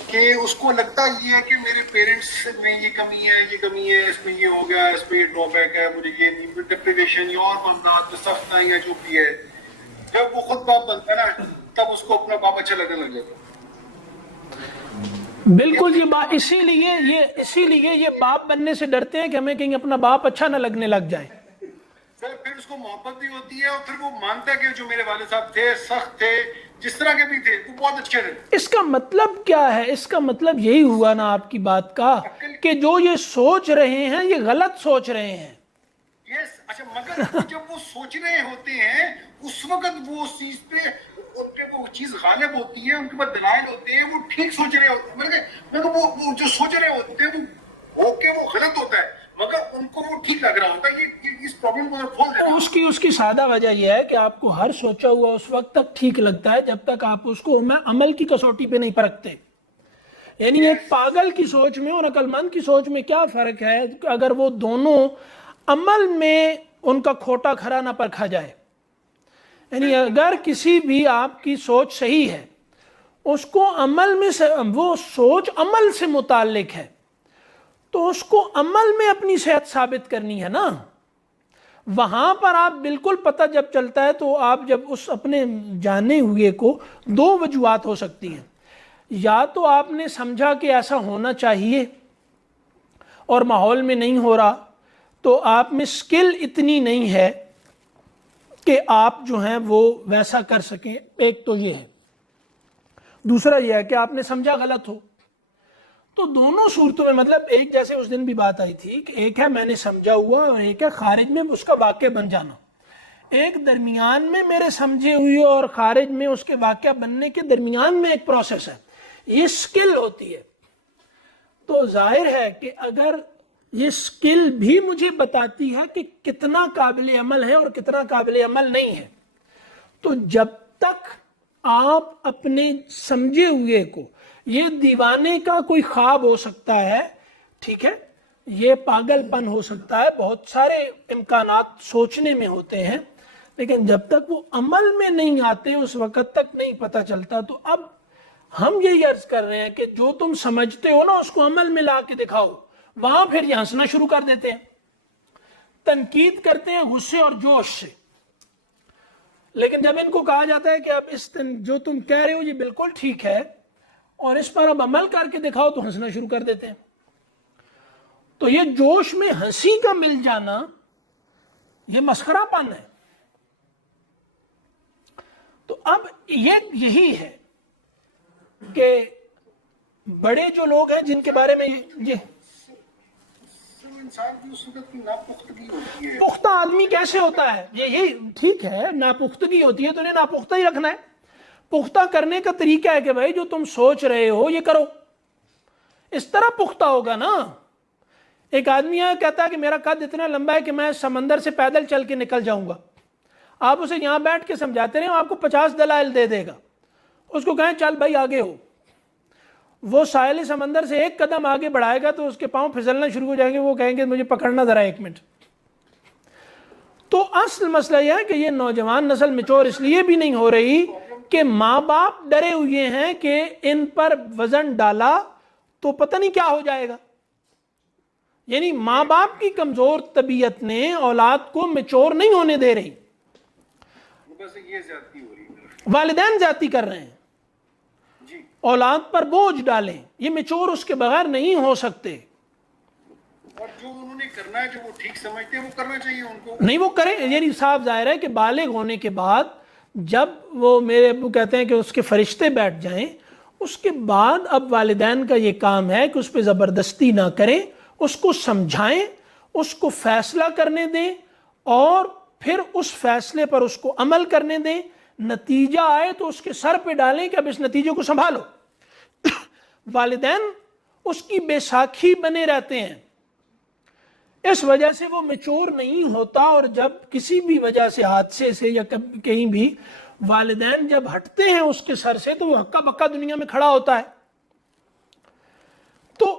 کہ اس کو لگتا یہ ہے کہ میرے پیرنٹس میں یہ کمی ہے اس میں یہ ہو گیا، اس میں یہ ڈرا بیک ہے، مجھے یہ ڈپریویشن یا اور معاملات سخت ہیں یا جو بھی ہے. جب وہ خود باپ بنتا ہے نا تب اس کو اپنا باپ اچھا لگنے لگ جاتا. بالکل یہ بات اسی لیے یہ باپ بننے سے ڈرتے ہیں کہ ہمیں کہیں اپنا باپ اچھا نہ لگنے لگ جائے. پھر اس کو محبت بھی ہوتی ہے اور پھر وہ مانتا ہے کہ جو میرے والد صاحب تھے سخت تھے، جس طرح کے بھی تھے وہ بہت اچھے تھے. اس کا مطلب کیا ہے؟ اس کا مطلب یہی ہوا نا آپ کی بات کا کہ جو یہ سوچ رہے ہیں یہ غلط سوچ رہے ہیں. یس اچھا، مگر جب وہ سوچ رہے ہوتے ہیں اس وقت وہ اس چیز پہ ان پہ وہ چیز غالب ہوتی ہے، ان کے پاس دلائل ہوتے ہیں، وہ ٹھیک سوچ رہے ہوتے ہیں. وہ جو سوچ رہے ہوتے ہیں وہ ہو کے وہ غلط ہوتا ہے مگر ان کو وہ ٹھیک لگ رہا ہوتا ہے. یہ اس پرابلم کو کھول دینا. اس کی سادہ وجہ یہ ہے کہ آپ کو ہر سوچا ہوا اس وقت تک ٹھیک لگتا ہے جب تک آپ اس کو عمل کی کسوٹی پہ نہیں پرکھتے. یعنی ایک پاگل کی سوچ میں اور عقل مند کی سوچ میں کیا فرق ہے؟ اگر وہ دونوں عمل میں ان کا کھوٹا کھرا نہ پرکھا جائے. یعنی اگر کسی بھی آپ کی سوچ صحیح ہے، اس کو عمل میں وہ سوچ عمل سے متعلق ہے، تو اس کو عمل میں اپنی صحت ثابت کرنی ہے نا. وہاں پر آپ بالکل پتہ جب چلتا ہے تو آپ جب اس اپنے جانے ہوئے کو دو وجوہات ہو سکتی ہیں. یا تو آپ نے سمجھا کہ ایسا ہونا چاہیے اور ماحول میں نہیں ہو رہا، تو آپ میں سکل اتنی نہیں ہے کہ آپ جو ہیں وہ ویسا کر سکیں. ایک تو یہ ہے. دوسرا یہ ہے کہ آپ نے سمجھا غلط ہو. تو دونوں صورتوں میں مطلب ایک جیسے اس دن بھی بات آئی تھی کہ ایک ہے میں نے سمجھا ہوا اور ایک ہے خارج میں اس کا واقع بن جانا. ایک درمیان میں میرے سمجھے ہوئے اور خارج میں اس کے واقع بننے کے درمیان میں ایک پروسیس ہے. یہ سکل ہوتی ہے. تو ظاہر ہے کہ اگر یہ سکل بھی مجھے بتاتی ہے کہ کتنا قابل عمل ہے اور کتنا قابل عمل نہیں ہے، تو جب تک آپ اپنے سمجھے ہوئے کو، یہ دیوانے کا کوئی خواب ہو سکتا ہے، ٹھیک ہے، یہ پاگل پن ہو سکتا ہے، بہت سارے امکانات سوچنے میں ہوتے ہیں، لیکن جب تک وہ عمل میں نہیں آتے اس وقت تک نہیں پتہ چلتا. تو اب ہم یہی عرض کر رہے ہیں کہ جو تم سمجھتے ہو نا اس کو عمل میں لا کے دکھاؤ. وہاں پھر یہ ہنسنا شروع کر دیتے ہیں، تنقید کرتے ہیں غصے اور جوش سے. لیکن جب ان کو کہا جاتا ہے کہ اب جو تم کہہ رہے ہو یہ بالکل ٹھیک ہے اور اس پر اب عمل کر کے دکھاؤ، تو ہنسنا شروع کر دیتے ہیں. تو یہ جوش میں ہنسی کا مل جانا یہ مسخرہ پن ہے. تو اب یہی ہے کہ بڑے جو لوگ ہیں جن کے بارے میں یہ انسان کی اس وقت کی ناپختگی ہوتی ہے. پختہ آدمی کیسے ہوتا ہے؟ یہ ٹھیک ہے ناپختگی ہوتی ہے تو انہیں ناپختہ ہی رکھنا ہے. پختہ کرنے کا طریقہ ہے کہ بھائی جو تم سوچ رہے ہو یہ کرو, اس طرح پختہ ہوگا نا. ایک آدمی ہے کہتا ہے کہ میرا قد اتنا لمبا ہے کہ میں سمندر سے پیدل چل کے نکل جاؤں گا. آپ اسے یہاں بیٹھ کے سمجھاتے رہے, آپ کو 50 دلائل دے دے گا. اس کو کہیں چل بھائی آگے ہو, وہ ساحل سمندر سے ایک قدم آگے بڑھائے گا تو اس کے پاؤں پھسلنا شروع ہو جائیں گے, وہ کہیں گے مجھے پکڑنا ذرا 1 منٹ. تو اصل مسئلہ یہ ہے کہ یہ نوجوان نسل میچور اس لیے بھی نہیں ہو رہی کہ ماں باپ ڈرے ہوئے ہیں کہ ان پر وزن ڈالا تو پتہ نہیں کیا ہو جائے گا. یعنی ماں باپ کی کمزور طبیعت نے اولاد کو میچور نہیں ہونے دے رہی. بس یہ زیادتی ہو رہی ہے. والدین زیادتی کر رہے ہیں, جی اولاد پر بوجھ ڈالیں. یہ میچور اس کے بغیر نہیں ہو سکتے. اور جو انہوں نے کرنا ہے جو وہ ٹھیک سمجھتے ہیں وہ کرنا چاہیے ان کو. نہیں وہ کریں. یعنی صاحب ظاہر ہے کہ بالغ ہونے کے بعد جب وہ میرے ابو کہتے ہیں کہ اس کے فرشتے بیٹھ جائیں, اس کے بعد اب والدین کا یہ کام ہے کہ اس پہ زبردستی نہ کریں, اس کو سمجھائیں, اس کو فیصلہ کرنے دیں اور پھر اس فیصلے پر اس کو عمل کرنے دیں. نتیجہ آئے تو اس کے سر پہ ڈالیں کہ اب اس نتیجے کو سنبھالو. والدین اس کی بے ساکھی بنے رہتے ہیں, اس وجہ سے وہ میچور نہیں ہوتا. اور جب کسی بھی وجہ سے حادثے سے یا کہیں بھی والدین جب ہٹتے ہیں اس کے سر سے تو وہ ہکا بکا دنیا میں کھڑا ہوتا ہے. تو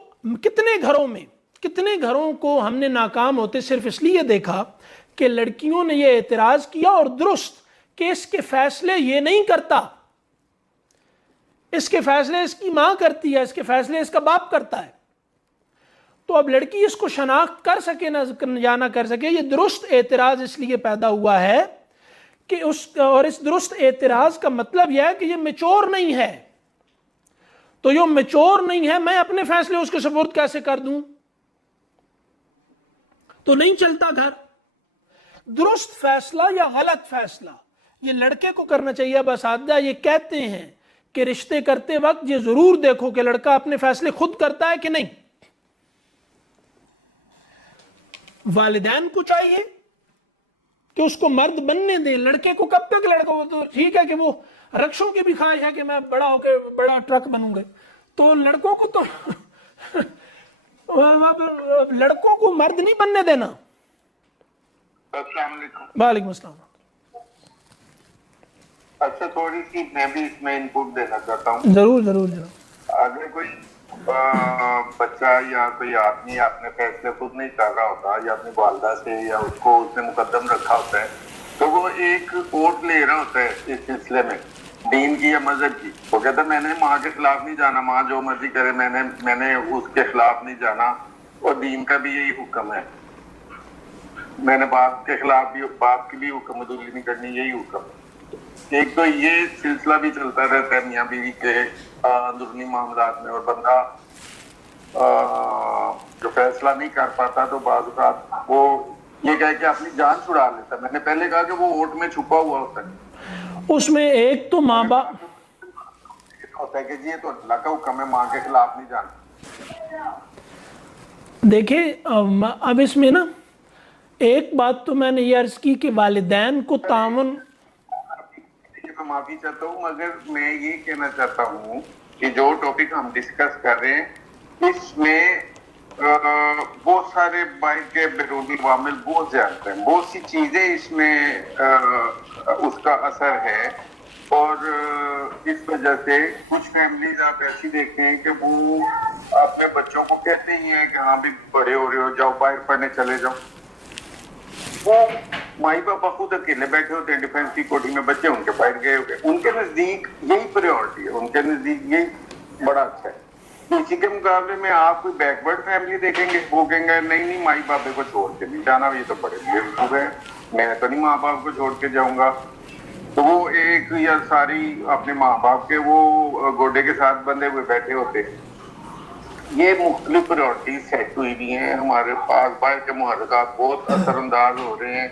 کتنے گھروں کو ہم نے ناکام ہوتے صرف اس لیے دیکھا کہ لڑکیوں نے یہ اعتراض کیا, اور درست کہ اس کے فیصلے یہ نہیں کرتا, اس کے فیصلے اس کی ماں کرتی ہے, اس کے فیصلے اس کا باپ کرتا ہے. تو اب لڑکی اس کو شناخت کر سکے یا نہ کر سکے, یہ درست اعتراض اس لیے پیدا ہوا ہے کہ اس درست اعتراض کا مطلب یہ ہے کہ یہ میچور نہیں ہے. تو یہ میچور نہیں ہے, میں اپنے فیصلے اس کے سپرد کیسے کر دوں؟ تو نہیں چلتا گھر. درست فیصلہ یا غلط فیصلہ یہ لڑکے کو کرنا چاہیے. اب اساتذہ یہ کہتے ہیں کہ رشتے کرتے وقت یہ ضرور دیکھو کہ لڑکا اپنے فیصلے خود کرتا ہے کہ نہیں. والدین کو چاہیے کہ اس کو مرد بننے دیں. لڑکے کو کب تک لڑکا تو ٹھیک ہے کہ وہ رکشوں کی بھی خواہش ہے کہ میں بڑا ہو کے بڑا ٹرک بنوں گے, تو لڑکوں کو تو لڑکوں کو مرد نہیں بننے دینا. السلام علیکم. وعلیکم السلام. اچھا تھوڑی سی میں بھی اس میں انپٹ دینا چاہتا ہوں. ضرور ضرور ضرور. اگر کوئی بچہ یا کوئی آدمی اپنے فیصلے خود نہیں کر رہا ہوتا یا اپنی والدہ سے یا اس کو اس نے مقدم رکھا ہوتا ہے تو وہ ایک ووٹ لے رہا ہوتا ہے اس سلسلے میں دین کی یا مذہب کی. وہ کہتا ہے میں نے ماں کے خلاف نہیں جانا, ماں جو مرضی کرے میں نے اس کے خلاف نہیں جانا, اور دین کا بھی یہی حکم ہے. میں نے باپ کے خلاف بھی, باپ کی بھی حکم عدولی نہیں کرنی, یہی حکم. ایک تو یہ سلسلہ بھی چلتا رہتا ہے میاں بیوی کے اندرونی معاملات میں, اور بندہ جو فیصلہ نہیں کر پاتا تو بعض اوقات وہ یہ کہہ کہ اپنی جان چھڑا لیتا ہے. میں نے پہلے کہا کہ وہ ووٹ میں چھپا ہوا ہوتا ہے. اس میں ایک تو ماں باپ ہوتا ہے کہ جی یہ تو اللہ کا حکم ہے, ماں کے خلاف نہیں جانا. دیکھیں اب اس میں نا ایک بات تو میں نے یہ عرض کی کہ والدین کو تعاون. میں معافی چاہتا ہوں مگر میں یہ کہنا چاہتا ہوں کہ جو ٹاپک ہم ڈسکس کر رہے ہیں اس میں بہت سارے باہر کے بیرونی عوامل بہت زیادہ ہیں, بہت سی چیزیں اس میں اس کا اثر ہے. اور اس وجہ سے کچھ فیملیز آپ ایسی دیکھتے ہیں کہ وہ اپنے بچوں کو کہتے ہی ہیں کہ ہاں بھی بڑے ہو رہے ہو, جاؤ باہر پڑھنے چلے جاؤ. وہ مائی پاپا خود اکیلے بیٹھے ہوتے ہیں ڈیفینس کی کوٹھی میں, بچے ان کے باہر گئے ہوئے. ان کے نزدیک یہی پریورٹی ہے, ان کے نزدیک یہی بڑا اچھا ہے. اسی کے مقابلے میں آپ کوئی بیکورڈ فیملی دیکھیں گے, وہ کہیں گے نہیں مائی باپے کو چھوڑ کے نہیں جانا, یہ تو بڑے بزرگ ہیں, میں تو نہیں ماں باپ کو چھوڑ کے جاؤں گا. تو وہ ایک یا ساری اپنے ماں باپ کے وہ گوڈے کے ساتھ بندھے ہوئے بیٹھے ہوتے ہیں. یہ مختلف پریورٹیز سیٹ ہوئی بھی ہیں. ہمارے پاس باہر کے محرکات بہت اثر انداز ہو رہے ہیں.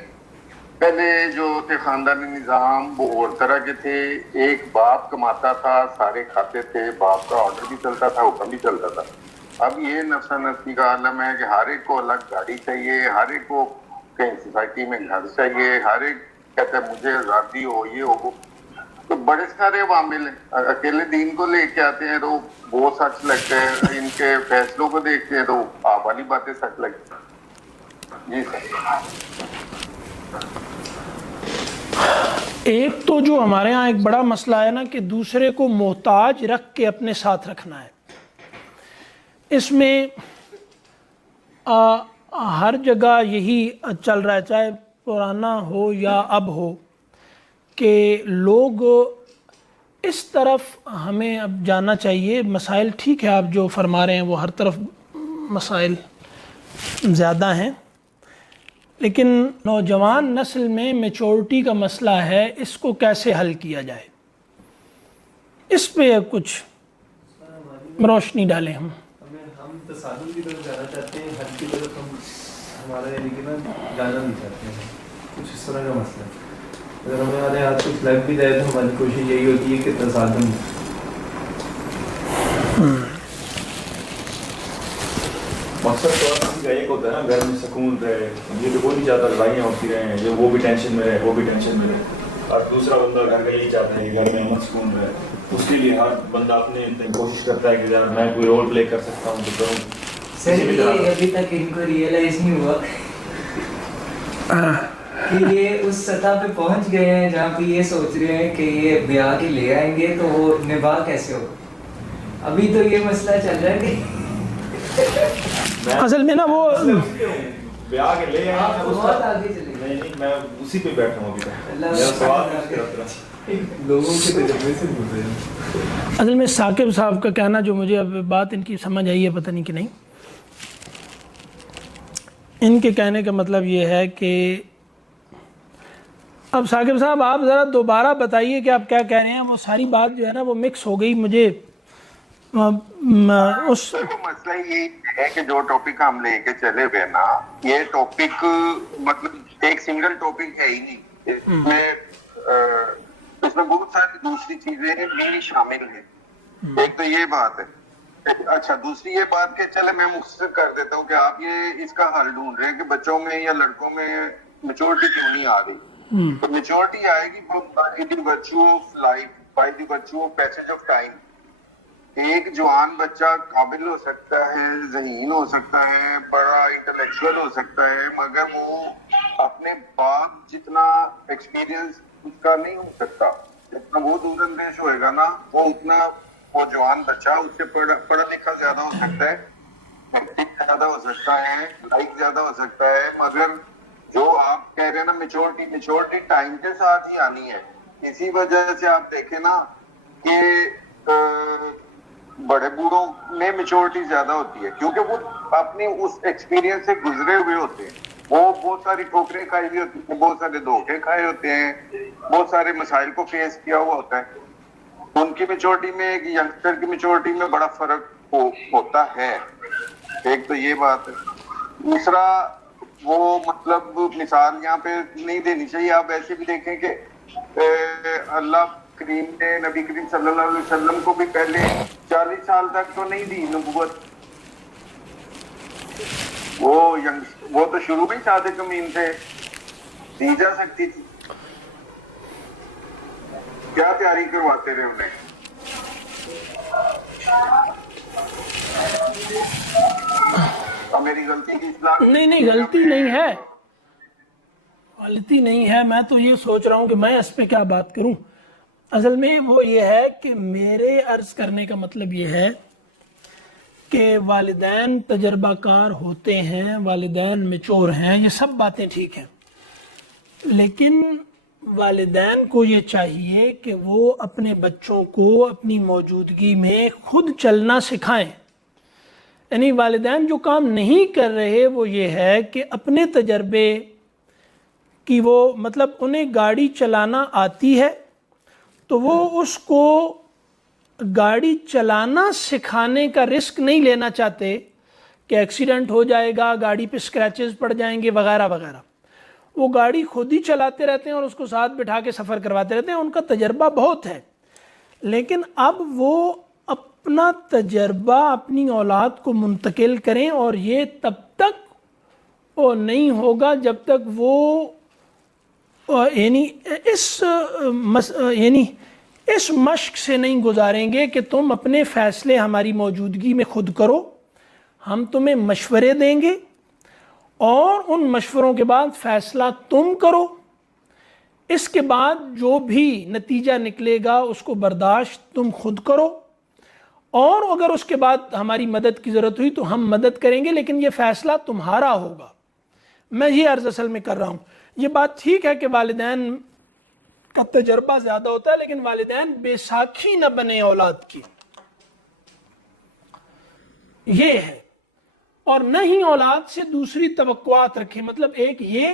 پہلے جو تھے خاندانی نظام وہ اور طرح کے تھے. ایک باپ کماتا تھا, سارے کھاتے تھے, باپ کا آرڈر بھی چلتا تھا, حکم بھی چلتا تھا. اب یہ نفسا نفسی کا عالم ہے کہ ہر ایک کو الگ گاڑی چاہیے, ہر ایک کو کہیں سوسائٹی میں گھر چاہیے, ہر ایک کہتا ہے مجھے آزادی ہو, یہ ہو. تو بڑے سارے عوامل ہیں. اکیلے دین کو لے کے آتے ہیں تو وہ سچ لگتے ہیں, ان کے فیصلوں کو دیکھتے ہیں تو آپ والی باتیں سچ لگتی ہیں. جی سر. ایک تو جو ہمارے ہاں ایک بڑا مسئلہ ہے نا کہ دوسرے کو محتاج رکھ کے اپنے ساتھ رکھنا ہے. اس میں ہر جگہ یہی چل رہا ہے, چاہے پرانا ہو یا اب ہو, کہ لوگ اس طرف ہمیں اب جانا چاہیے. مسائل ٹھیک ہے آپ جو فرما رہے ہیں وہ ہر طرف مسائل زیادہ ہیں, لیکن نوجوان نسل میں میچورٹی کا مسئلہ ہے, اس کو کیسے حل کیا جائے, اس پہ کچھ روشنی ڈالیں ہم. ہم تصادم کی طرف جانا چاہتے ہیں, حل کی طرف ہم ہمارا یعنی کہ نا جانا نہیں چاہتے ہیں. کچھ اس طرح کا مسئلہ ہے. اگر ہمارے ہاتھ کچھ لگ بھی جائے تو ہماری کوشش یہی ہوتی ہے کہ تصادم. مقصد تو آدمی کا ایک ہوتا ہے نا, گھر میں سکون رہے. یہ تو کوئی نہیں چاہتا لڑائیاں ہوتی رہیں, یہ وہ بھی ٹینشن میں رہے, وہ بھی ٹینشن میں رہے, اور دوسرا بندہ گھر کا یہی چاہتا ہے کہ گھر میں امن سکون رہے. اس کے لیے ہر بندہ اپنے کوشش کرتا ہے کہ یار میں کوئی رول پلے کر سکتا ہوں تو کروں. سر یہ ابھی تک ان کو ریئلائز نہیں ہوا کہ یہ اس سطح پہ پہنچ گئے ہیں جہاں پہ یہ سوچ رہے ہیں کہ یہ بیاہ کے لے آئیں گے تو وہ نباہ کیسے ہوگا. ابھی تو یہ مسئلہ چل رہا ہے کہ اصل میں نا وہ بیاہ کے لے آپ بہت آگے چلے گئے. نہیں, میں اسی پہ بیٹھا ہوں ابھی تک. اللہ میرا سوال بھی اس کی طرف ہے. لوگوں کے تجربے سے گزرے ہیں. اصل میں ثاقب صاحب کا کہنا جو مجھے اب بات ان کی سمجھ آئی ہے, پتہ نہیں کہ نہیں, ان کے کہنے کا مطلب یہ ہے کہ اب ثاقب صاحب آپ ذرا دوبارہ بتائیے کہ آپ کیا کہہ رہے ہیں. وہ ساری بات جو ہے نا وہ مکس ہو گئی مجھے. اس مسئلہ یہ ہے کہ جو ٹاپک ہم لے کے چلے ہوئے نا, یہ ٹاپک مطلب ایک سنگل ٹاپک ہے ہی نہیں. اس میں بہت ساری دوسری چیزیں بھی شامل ہیں. ایک تو یہ بات ہے. اچھا, دوسری یہ بات کہ چلے میں مختصر کر دیتا ہوں کہ آپ یہ اس کا حل ڈھونڈ رہے ہیں کہ بچوں میں یا لڑکوں میں میچورٹی کیوں نہیں آ رہی. تو میچورٹی آئے گی by the virtue of life, by the virtue of passage of time. ایک جوان بچہ قابل ہو سکتا ہے, ذہین ہو سکتا ہے, بڑا انٹلیکچوئل ہو سکتا ہے, مگر وہ اپنے باپ جتنا ایکسپیرینس اس کا نہیں ہو سکتا. جتنا وہ دور اندیش ہوئے گا نا, وہ اتنا وہ جوان بچہ اس سے پڑھا لکھا زیادہ ہو سکتا ہے, زیادہ ہو سکتا ہے, لائک زیادہ ہو سکتا ہے. مگر جو آپ کہہ رہے ہیں نا میچورٹی ٹائم کے ساتھ ہی آنی ہے. اسی وجہ سے آپ دیکھیں نا کہ بڑے بوڑھوں میں میچورٹی زیادہ ہوتی ہے, کیونکہ وہ اپنی اس ایکسپیرینس سے گزرے ہوئے ہوتے ہیں. وہ بہت ساری ٹھوکریں کھائی ہوئی ہوتی ہیں, بہت سارے دھوکے کھائے ہوتے ہیں, بہت سارے مسائل کو فیس کیا ہوا ہوتا ہے. ان کی میچورٹی میں ایک ینگسٹر کی میچورٹی میں بڑا فرق ہوتا ہے. ایک تو یہ بات ہے. دوسرا وہ مطلب مثال یہاں پہ نہیں دینی چاہیے. آپ ایسے بھی دیکھیں کہ اللہ کریم نے نبی کریم صلی اللہ علیہ وسلم کو بھی پہلے 40 سال تک تو نہیں دی نبوت. وہ تو شروع میں صادق امین تھے, دی جا سکتی تھی. کیا تیاری کرواتے رہے انہیں. میری غلطی کی اصلاح نہیں غلطی نہیں ہے, غلطی نہیں ہے. میں تو یہ سوچ رہا ہوں کہ میں اس پہ کیا بات کروں. اصل میں وہ یہ ہے کہ میرے عرض کرنے کا مطلب یہ ہے کہ والدین تجربہ کار ہوتے ہیں, والدین میچور ہیں, یہ سب باتیں ٹھیک ہیں, لیکن والدین کو یہ چاہیے کہ وہ اپنے بچوں کو اپنی موجودگی میں خود چلنا سکھائیں. یعنی والدین جو کام نہیں کر رہے وہ یہ ہے کہ اپنے تجربے کی وہ مطلب انہیں گاڑی چلانا آتی ہے تو وہ اس کو گاڑی چلانا سکھانے کا رسک نہیں لینا چاہتے کہ ایکسیڈنٹ ہو جائے گا, گاڑی پہ اسکریچز پڑ جائیں گے وغیرہ وغیرہ. وہ گاڑی خود ہی چلاتے رہتے ہیں اور اس کو ساتھ بٹھا کے سفر کرواتے رہتے ہیں، ان کا تجربہ بہت ہے، لیکن اب وہ اپنا تجربہ اپنی اولاد کو منتقل کریں، اور یہ تب تک وہ نہیں ہوگا جب تک وہ یعنی اس مشق سے نہیں گزاریں گے کہ تم اپنے فیصلے ہماری موجودگی میں خود کرو، ہم تمہیں مشورے دیں گے اور ان مشوروں کے بعد فیصلہ تم کرو، اس کے بعد جو بھی نتیجہ نکلے گا اس کو برداشت تم خود کرو، اور اگر اس کے بعد ہماری مدد کی ضرورت ہوئی تو ہم مدد کریں گے، لیکن یہ فیصلہ تمہارا ہوگا۔ میں یہ عرض اصل میں کر رہا ہوں۔ یہ بات ٹھیک ہے کہ والدین کا تجربہ زیادہ ہوتا ہے، لیکن والدین بے ساکھی نہ بنے اولاد کی، یہ ہے، اور نہ ہی اولاد سے دوسری توقعات رکھیں۔ مطلب ایک یہ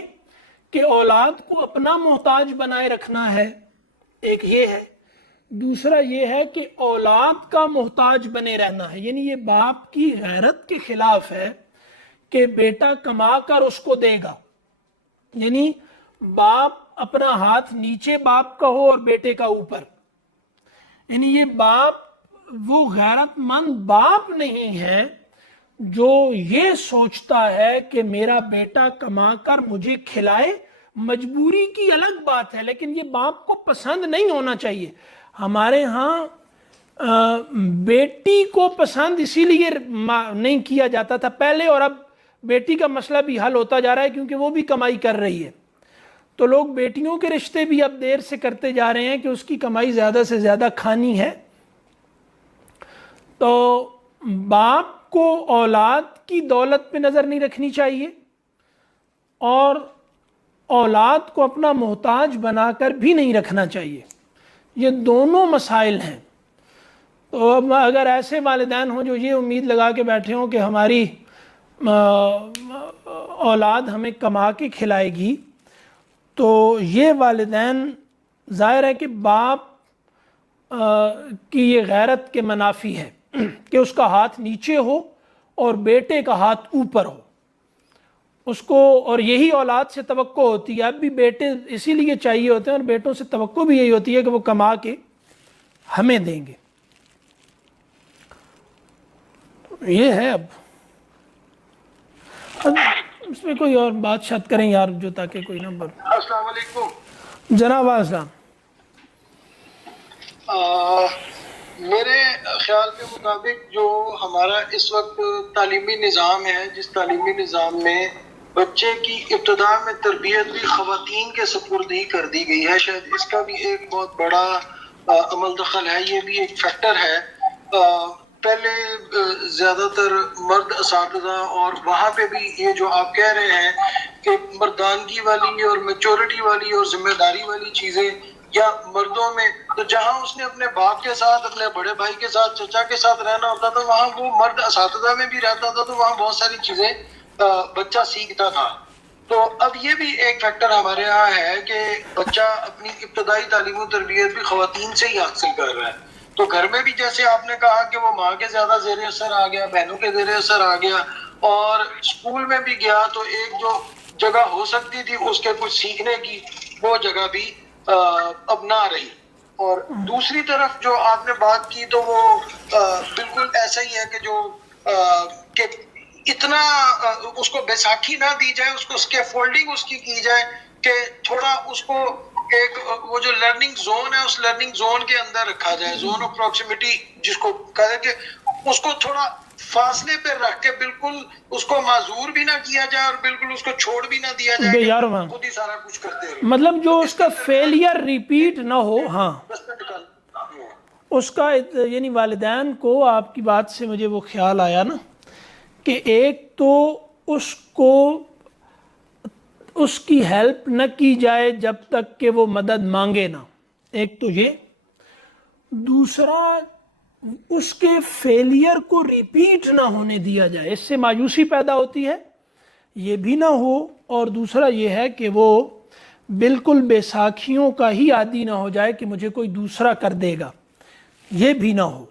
کہ اولاد کو اپنا محتاج بنائے رکھنا ہے، ایک یہ ہے، دوسرا یہ ہے کہ اولاد کا محتاج بنے رہنا ہے، یعنی یہ باپ کی غیرت کے خلاف ہے کہ بیٹا کما کر اس کو دے گا، یعنی باپ اپنا ہاتھ نیچے باپ کا ہو اور بیٹے کا اوپر، یعنی یہ باپ وہ غیرت مند باپ نہیں ہے جو یہ سوچتا ہے کہ میرا بیٹا کما کر مجھے کھلائے۔ مجبوری کی الگ بات ہے، لیکن یہ باپ کو پسند نہیں ہونا چاہیے۔ ہمارے ہاں بیٹی کو پسند اسی لیے نہیں کیا جاتا تھا پہلے، اور اب بیٹی کا مسئلہ بھی حل ہوتا جا رہا ہے کیونکہ وہ بھی کمائی کر رہی ہے، تو لوگ بیٹیوں کے رشتے بھی اب دیر سے کرتے جا رہے ہیں کہ اس کی کمائی زیادہ سے زیادہ کھانی ہے۔ تو باپ کو اولاد کی دولت پہ نظر نہیں رکھنی چاہیے، اور اولاد کو اپنا محتاج بنا کر بھی نہیں رکھنا چاہیے۔ یہ دونوں مسائل ہیں۔ تو اب اگر ایسے والدین ہوں جو یہ امید لگا کے بیٹھے ہوں کہ ہماری اولاد ہمیں کما کے کھلائے گی، تو یہ والدین ظاہر ہے کہ باپ کی یہ غیرت کے منافی ہے کہ اس کا ہاتھ نیچے ہو اور بیٹے کا ہاتھ اوپر ہو اس کو، اور یہی اولاد سے توقع ہوتی ہے۔ اب بھی بیٹے اسی لیے چاہیے ہوتے ہیں، اور بیٹوں سے توقع بھی یہی ہوتی ہے کہ وہ کما کے ہمیں دیں گے۔ یہ ہے۔ اب اس میں کوئی اور بات شاید کریں یار، جو تاکہ کوئی نمبر۔ السلام علیکم جناب السلام۔ میرے خیال کے مطابق جو ہمارا اس وقت تعلیمی نظام ہے، جس تعلیمی نظام میں بچے کی ابتدا میں تربیت بھی خواتین کے سپرد ہی کر دی گئی ہے، شاید اس کا بھی ایک بہت بڑا عمل دخل ہے، یہ بھی ایک فیکٹر ہے۔ پہلے زیادہ تر مرد اساتذہ، اور وہاں پہ بھی یہ جو آپ کہہ رہے ہیں کہ مردانگی والی اور میچورٹی والی اور ذمہ داری والی چیزیں یا مردوں میں، تو جہاں اس نے اپنے باپ کے ساتھ، اپنے بڑے بھائی کے ساتھ، چچا کے ساتھ رہنا ہوتا تھا، وہاں وہ مرد اساتذہ میں بھی رہتا تھا، تو وہاں بہت ساری چیزیں بچہ سیکھتا تھا۔ تو اب یہ بھی ایک فیکٹر ہمارے ہاں ہے کہ بچہ اپنی ابتدائی تعلیم و تربیت بھی خواتین سے ہی حاصل کر رہا ہے۔ تو گھر میں بھی جیسے آپ نے کہا کہ وہ ماں کے زیادہ زیر اثر آ گیا، بہنوں کے زیر اثر آ گیا، اور اسکول میں بھی گیا تو ایک جو جگہ ہو سکتی تھی اس کے کچھ سیکھنے کی، وہ جگہ بھی اب نہ رہی۔ اور دوسری طرف جو آپ نے بات کی تو وہ بالکل ایسا ہی ہے کہ جو کہ اتنا اس کو بیساکھی نہ دی جائے، اس کو اسکیفولڈنگ اس کی جائے کہ تھوڑا اس کو ایک وہ جو لرننگ زون ہے اس لرننگ زون کے اندر رکھا جائے، زون آف پروکسیمیٹی جس کو کہا کہ اس کو تھوڑا فاصلے پہ رکھ کے بالکل اس کو معذور بھی نہ کیا جائے اور بالکل اس کو چھوڑ بھی نہ دیا جائے کہ خود ہی سارا کچھ کرتے رہے، مطلب جو اس کا فیلئر ریپیٹ نہ ہو۔ ہاں اس کا یعنی والدین کو، آپ کی بات سے مجھے وہ خیال آیا نا کہ ایک تو اس کو اس کی ہیلپ نہ کی جائے جب تک کہ وہ مدد مانگے نہ، ایک تو یہ، دوسرا اس کے فیلئر کو ریپیٹ نہ ہونے دیا جائے، اس سے مایوسی پیدا ہوتی ہے، یہ بھی نہ ہو، اور دوسرا یہ ہے کہ وہ بالکل بیساکھیوں کا ہی عادی نہ ہو جائے کہ مجھے کوئی دوسرا کر دے گا، یہ بھی نہ ہو۔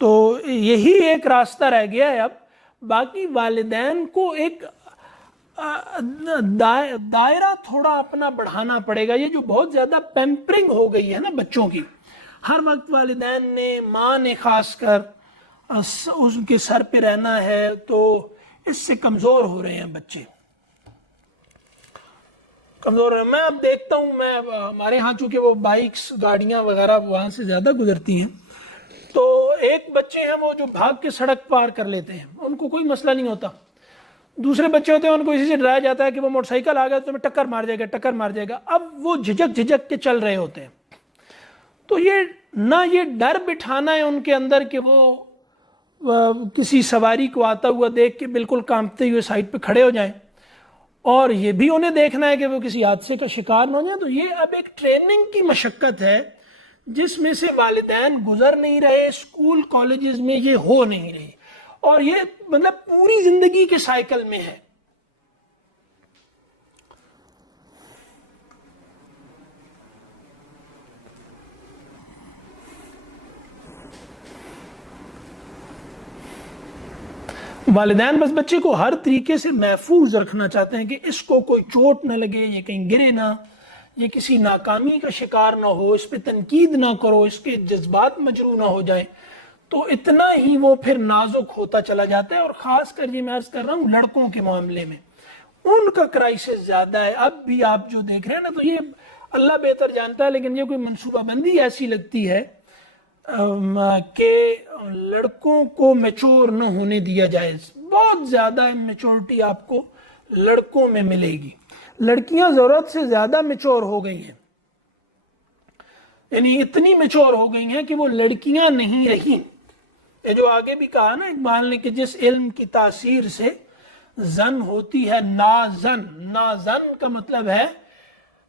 تو یہی ایک راستہ رہ گیا ہے اب۔ باقی والدین کو ایک دائرہ تھوڑا اپنا بڑھانا پڑے گا. یہ جو بہت زیادہ پیمپرنگ ہو گئی ہے نا بچوں کی, ہر وقت والدین نے, ماں نے خاص کر اس کے سر پہ رہنا ہے, تو اس سے کمزور ہو رہے ہیں بچے, کمزور ہے. میں اب دیکھتا ہوں, میں ہمارے ہاں چونکہ وہ بائکس گاڑیاں وغیرہ وہاں سے زیادہ گزرتی ہیں, تو ایک بچے ہیں وہ جو بھاگ کے سڑک پار کر لیتے ہیں, ان کو کوئی مسئلہ نہیں ہوتا. دوسرے بچے ہوتے ہیں ان کو اسی سے ڈرایا جاتا ہے کہ وہ موٹر سائیکل آ گیا تو میں ٹکر مار جائے گا, ٹکر مار جائے گا. اب وہ جھجک کے چل رہے ہوتے ہیں. تو یہ نہ یہ ڈر بٹھانا ہے ان کے اندر کہ وہ کسی سواری کو آتا ہوا دیکھ کے بالکل کانپتے ہوئے سائڈ پہ کھڑے ہو جائیں, اور یہ بھی انہیں دیکھنا ہے کہ وہ کسی حادثے کا شکار نہ ہو جائیں. تو یہ اب ایک ٹریننگ کی مشقت ہے جس میں سے والدین گزر نہیں رہے, اسکول کالجز میں یہ ہو نہیں رہی, اور یہ مطلب پوری زندگی کے سائیکل میں ہے. والدین بس بچے کو ہر طریقے سے محفوظ رکھنا چاہتے ہیں کہ اس کو کوئی چوٹ نہ لگے, یہ کہیں گرے نہ, یہ کسی ناکامی کا شکار نہ ہو, اس پہ تنقید نہ کرو, اس کے جذبات مجروح نہ ہو جائیں. تو اتنا ہی وہ پھر نازک ہوتا چلا جاتا ہے. اور خاص کر یہ میں عرض کر رہا ہوں لڑکوں کے معاملے میں ان کا کرائسس زیادہ ہے. اب بھی آپ جو دیکھ رہے ہیں نا, تو یہ اللہ بہتر جانتا ہے, لیکن یہ کوئی منصوبہ بندی ایسی لگتی ہے کہ لڑکوں کو میچور نہ ہونے دیا جائے. بہت زیادہ میچورٹی آپ کو لڑکوں میں ملے گی. لڑکیاں ضرورت سے زیادہ میچور ہو گئی ہیں, یعنی اتنی میچور ہو گئی ہیں کہ وہ لڑکیاں نہیں رہیں. یہ جو آگے بھی کہا نا اقبال نے کہ جس علم کی تاثیر سے زن ہوتی ہے نازن, نازن کا مطلب ہے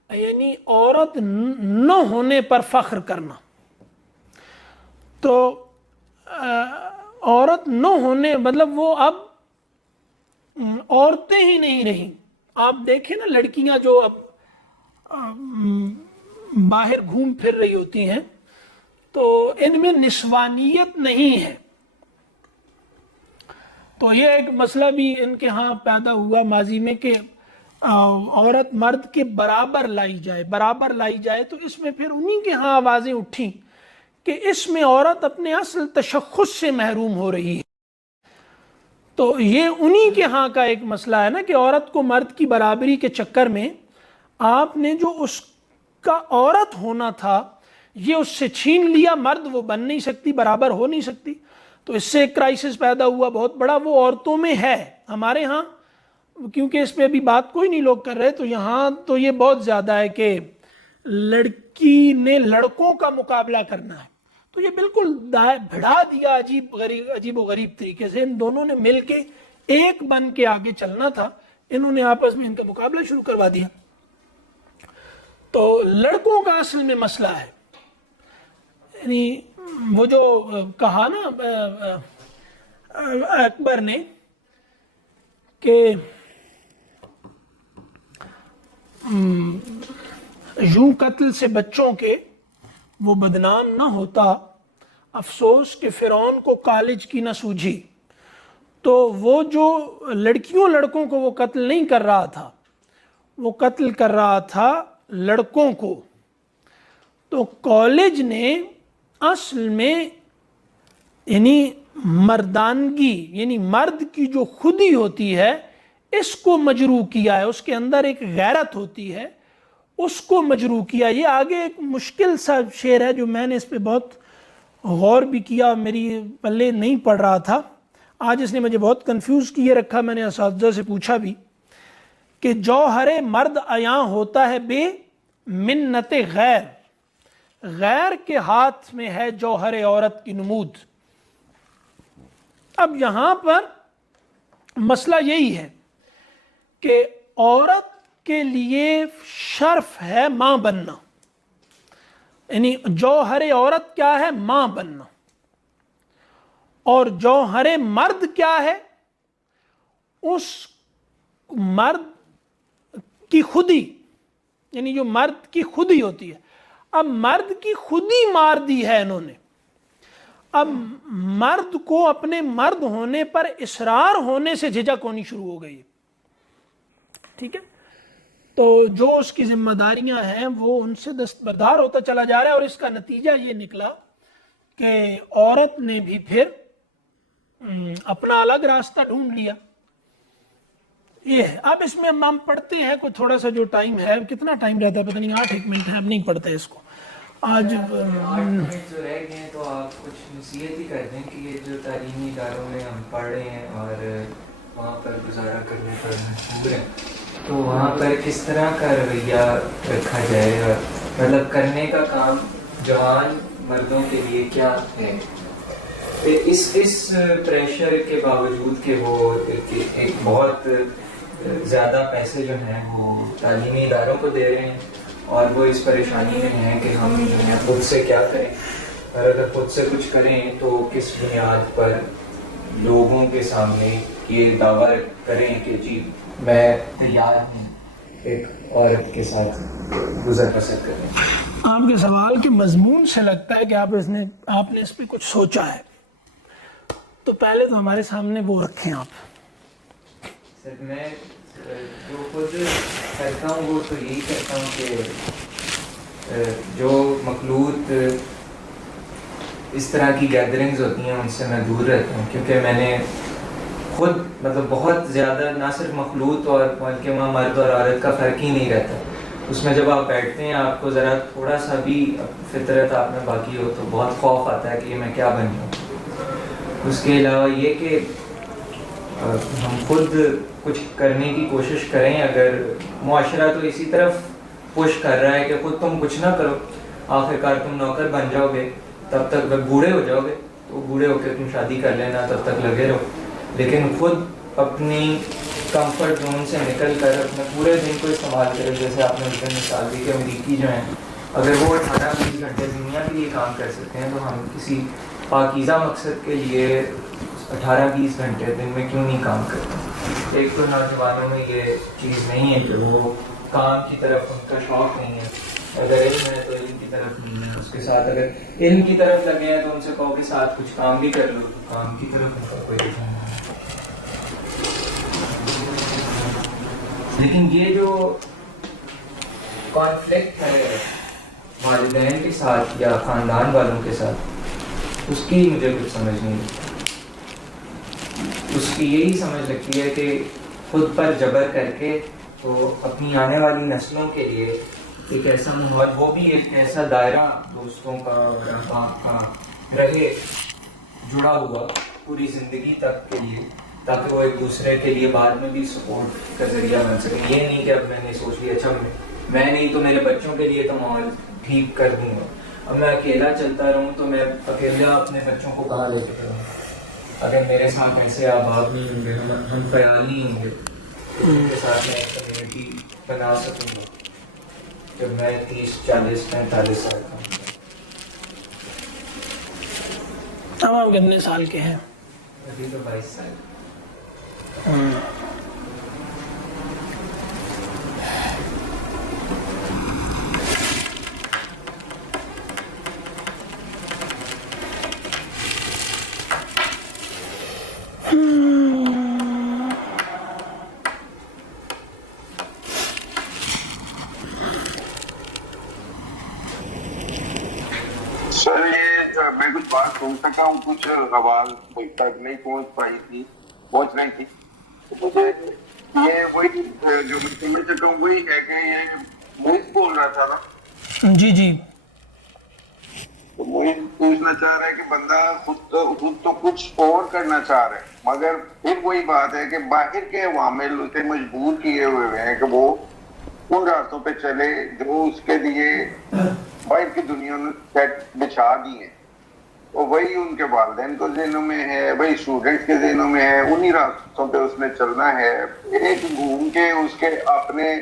یعنی عورت نہ ہونے پر فخر کرنا. تو عورت نہ ہونے مطلب وہ اب عورتیں ہی نہیں رہیں. آپ دیکھیں نا لڑکیاں جو اب باہر گھوم پھر رہی ہوتی ہیں تو ان میں نسوانیت نہیں ہے. تو یہ ایک مسئلہ بھی ان کے ہاں پیدا ہوا ماضی میں کہ عورت مرد کے برابر لائی جائے, برابر لائی جائے. تو اس میں پھر انہی کے ہاں آوازیں اٹھیں کہ اس میں عورت اپنے اصل تشخص سے محروم ہو رہی ہے. تو یہ انہی کے ہاں کا ایک مسئلہ ہے نا کہ عورت کو مرد کی برابری کے چکر میں آپ نے جو اس کا عورت ہونا تھا یہ اس سے چھین لیا. مرد وہ بن نہیں سکتی, برابر ہو نہیں سکتی. تو اس سے ایک کرائسس پیدا ہوا بہت بڑا. وہ عورتوں میں ہے ہمارے ہاں, کیونکہ اس پہ ابھی بات کوئی نہیں لوگ کر رہے, تو یہاں تو یہ بہت زیادہ ہے کہ لڑکی نے لڑکوں کا مقابلہ کرنا ہے. تو یہ بالکل بھڑا دیا عجیب و غریب طریقے سے. ان دونوں نے مل کے ایک بن کے آگے چلنا تھا, انہوں نے آپس میں ان کا مقابلہ شروع کروا دیا. تو لڑکوں کا اصل میں مسئلہ ہے, یعنی وہ جو کہا نا اکبر نے کہ یوں قتل سے بچوں کے وہ بدنام نہ ہوتا, افسوس کہ فرعون کو کالج کی نہ سوجھی. تو وہ جو لڑکوں کو وہ قتل نہیں کر رہا تھا, وہ قتل کر رہا تھا لڑکوں کو. تو کالج نے اصل میں یعنی مردانگی یعنی مرد کی جو خودی ہوتی ہے اس کو مجروح کیا ہے. اس کے اندر ایک غیرت ہوتی ہے, اس کو مجروح کیا. یہ آگے ایک مشکل سا شعر ہے جو میں نے اس پہ بہت غور بھی کیا, میری پلے نہیں پڑ رہا تھا. آج اس نے مجھے بہت کنفیوز کیے رکھا. میں نے اساتذہ سے پوچھا بھی کہ جوہر مرد عیاں ہوتا ہے بے منت غیر, غیر کے ہاتھ میں ہے جوہر عورت کی نمود. اب یہاں پر مسئلہ یہی ہے کہ عورت کے لیے شرف ہے ماں بننا, یعنی جوہر عورت کیا ہے؟ ماں بننا. اور جوہر مرد کیا ہے؟ اس مرد کی خودی, یعنی جو مرد کی خودی ہوتی ہے. اب مرد کی خودی مار دی ہے انہوں نے. اب مرد کو اپنے مرد ہونے پر اصرار ہونے سے جھجک ہونی شروع ہو گئی. ٹھیک ہے. تو جو اس کی ذمہ داریاں ہیں وہ ان سے دستبردار ہوتا چلا جا رہا ہے, اور اس کا نتیجہ یہ نکلا کہ عورت نے بھی پھر اپنا الگ راستہ ڈھونڈ لیا. یہ ہے. اب اس میں ہم پڑھتے ہیں کوئی تھوڑا سا جو ٹائم ہے, کتنا ٹائم رہتا ہے پتہ نہیں, 8 منٹ ہے, اب نہیں پڑھتے اس کو آج. 8 منٹ جو رہ گئے ہیں تو آپ کچھ نصیحت ہی کر دیں کہ یہ جو تعلیمی اداروں میں ہم پڑھ رہے ہیں اور وہاں پر گزارا کرنے پر مجبور ہیں, تو وہاں پر کس طرح کا رویہ رکھا جائے, اور مطلب کرنے کا کام جوان مردوں کے لیے کیا ہے اس پریشر کے باوجود کہ وہ ایک بہت زیادہ پیسے جو ہیں وہ تعلیمی اداروں کو دے رہے ہیں, اور وہ اس پریشانی میں ہیں کہ ہم جو ہے خود سے کیا کریں, اور اگر خود سے کچھ کریں تو کس بنیاد پر لوگوں کے سامنے یہ دعویٰ کریں کہ جی میں تیار ہوں ایک عورت کے ساتھ گزر بسر کریں. آپ کے سوال کے مضمون سے لگتا ہے کہ آپ نے اس پہ کچھ سوچا ہے, تو پہلے تو ہمارے سامنے وہ رکھیں آپ. سر میں جو خود کرتا ہوں وہ تو یہی کرتا ہوں کہ جو مخلوط اس طرح کی گیدرنگز ہوتی ہیں ان سے میں دور رہتا ہوں, کیونکہ میں نے خود مطلب بہت زیادہ نہ صرف مخلوط اور بلکہ وہاں مرد اور عورت کا فرق ہی نہیں رہتا. اس میں جب آپ بیٹھتے ہیں آپ کو ذرا تھوڑا سا بھی فطرت آپ میں باقی ہو تو بہت خوف آتا ہے کہ یہ میں کیا بن جاؤں. اس کے علاوہ یہ کہ ہم خود کچھ کرنے کی کوشش کریں. اگر معاشرہ تو اسی طرف پش کر رہا ہے کہ خود تم کچھ نہ کرو, آخرکار تم نوکر بن جاؤ گے, تب تک بوڑھے ہو جاؤ گے تو بوڑھے ہو کے تم شادی کر لینا, تب تک لگے رہو. لیکن خود اپنی کمفرٹ زون سے نکل کر اپنے پورے دن کو استعمال کرے. جیسے آپ نے اس دن مثال دی کہ امریکی جو ہیں اگر وہ 18-20 گھنٹے دنیا کے لیے کام کر سکتے ہیں, تو ہم کسی پاکیزہ مقصد کے لیے 18-20 گھنٹے دن میں کیوں نہیں کام کرتے. ایک تو نوجوانوں میں یہ چیز نہیں ہے کہ وہ کام کی طرف ان کا شوق نہیں ہے, اگر علم ہے تو علم کی طرف نہیں ہے. اس کے ساتھ اگر علم کی طرف لگے ہیں تو ان سے کہو کہ ساتھ کچھ کام بھی کر لو, کام کی طرف ان کا کوئی رجحان نہیں ہے. لیکن یہ جو کانفلکٹ ہے والدین کے ساتھ یا خاندان والوں کے ساتھ, اس کی مجھے کچھ سمجھ نہیں لگتی. اس کی یہی سمجھ لگتی ہے کہ خود پر جبر کر کے تو اپنی آنے والی نسلوں کے لیے ایک ایسا ماحول, وہ بھی ایک ایسا دائرہ دوستوں کا اور احباب کا رہے جڑا ہوا پوری زندگی تک کے لیے, تاکہ وہ ایک دوسرے کے لیے بعد میں بھی سپورٹ کا ذریعہ بن سکے. یہ نہیں کہ اب میں نے سوچ لیا اچھا میں نہیں تو میرے بچوں کے لیے تو ماحول ٹھیک کر دوں گا, اب میں اکیلا چلتا رہوں تو میں اکیلا اپنے بچوں کو کہاں لے کے جاؤں. اگر میرے ساتھ ایسے احباب نہیں ہوں گے, ہم خیال نہیں ہوں گے, تو ان کے ساتھ میں ایک کمیونٹی بنا سکوں گا جب میں 30, 40, 45 سال کا ہوں. اب آپ کتنے سال کے ہیں؟ ابھی تو 22 سال. سر یہ میں کچھ بات سن سکا ہوں, کچھ آواز مجھ تک نہیں پہنچ رہی تھی. مجھے یہ وہی جو میں سمجھ سکا ہوں وہی ہے کہ یہ موہت بول رہا تھا نا. جی تو موہت پوچھنا چاہ رہا ہے کہ بندہ خود تو کچھ اور کرنا چاہ رہا ہے, مگر پھر وہی بات ہے کہ باہر کے عوامل اسے مجبور کیے ہوئے ہیں کہ وہ ان راستوں پہ چلے جو اس کے لیے باہر کی دنیا نے سیٹ بچھا دی ہے. اور وہی ان کے والدین کو ذہنوں میں ہے, وہی اسٹوڈنٹس کے ذہنوں میں ہے, انہی راستوں پہ اس نے چلنا ہے. ایک گھوم کے اس کے اپنے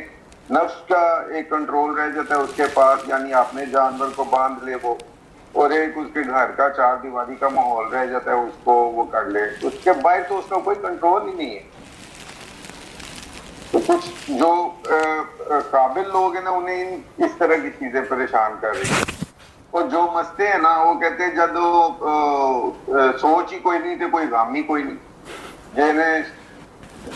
نفس کا ایک کنٹرول رہ جاتا ہے اس کے پاس, یعنی اپنے جانور کو باندھ لے وہ, اور ایک اس کے گھر کا 4 دیواری کا ماحول رہ جاتا ہے, اس کو وہ کر لے. اس کے باہر تو اس کا کوئی کنٹرول ہی نہیں ہے. تو کچھ جو قابل لوگ ہیں نا انہیں اس طرح کی چیزیں پریشان کر رہی ہیں, اور جو مستے ہیں نا وہ کہتے ہیں جب سوچ ہی کوئی نہیں تو کوئی غم ہی کوئی نہیں. جنہیں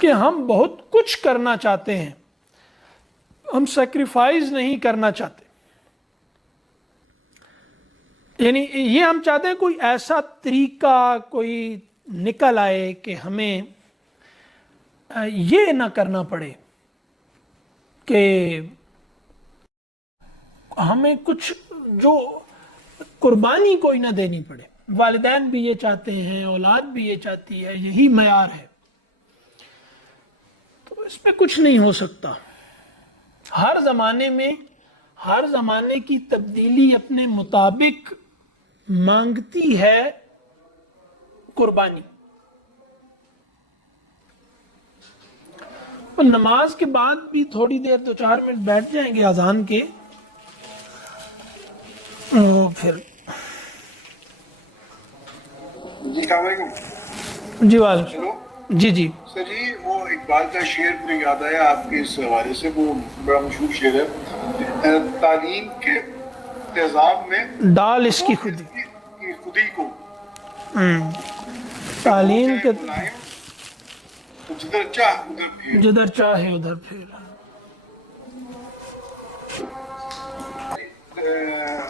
کہ ہم بہت کچھ کرنا چاہتے ہیں، ہم سیکریفائز نہیں کرنا چاہتے. یعنی یہ ہم چاہتے ہیں کوئی ایسا طریقہ کوئی نکل آئے کہ ہمیں یہ نہ کرنا پڑے کہ ہمیں کچھ جو قربانی کوئی نہ دینی پڑے. والدین بھی یہ چاہتے ہیں، اولاد بھی یہ چاہتی ہے، یہی معیار ہے. تو اس میں کچھ نہیں ہو سکتا. ہر زمانے میں ہر زمانے کی تبدیلی اپنے مطابق مانگتی ہے قربانی. اور نماز کے بعد بھی تھوڑی دیر 2-4 منٹ بیٹھ جائیں گے اذان کے، پھر جی السلام علیکم. جی وعلیکم. ہیلو جی جی سر جی، وہ اقبال کا شعر مجھے یاد آیا آپ کے اس حوالے سے، وہ بڑا مشہور شعر ہے، تعلیم کے تیزاب میں ڈال اس کی خودی. خودی کو تعلیم کے بلائیں تو جدھر چاہ ادھر پھیر. جدھر چاہے ادھر پھر.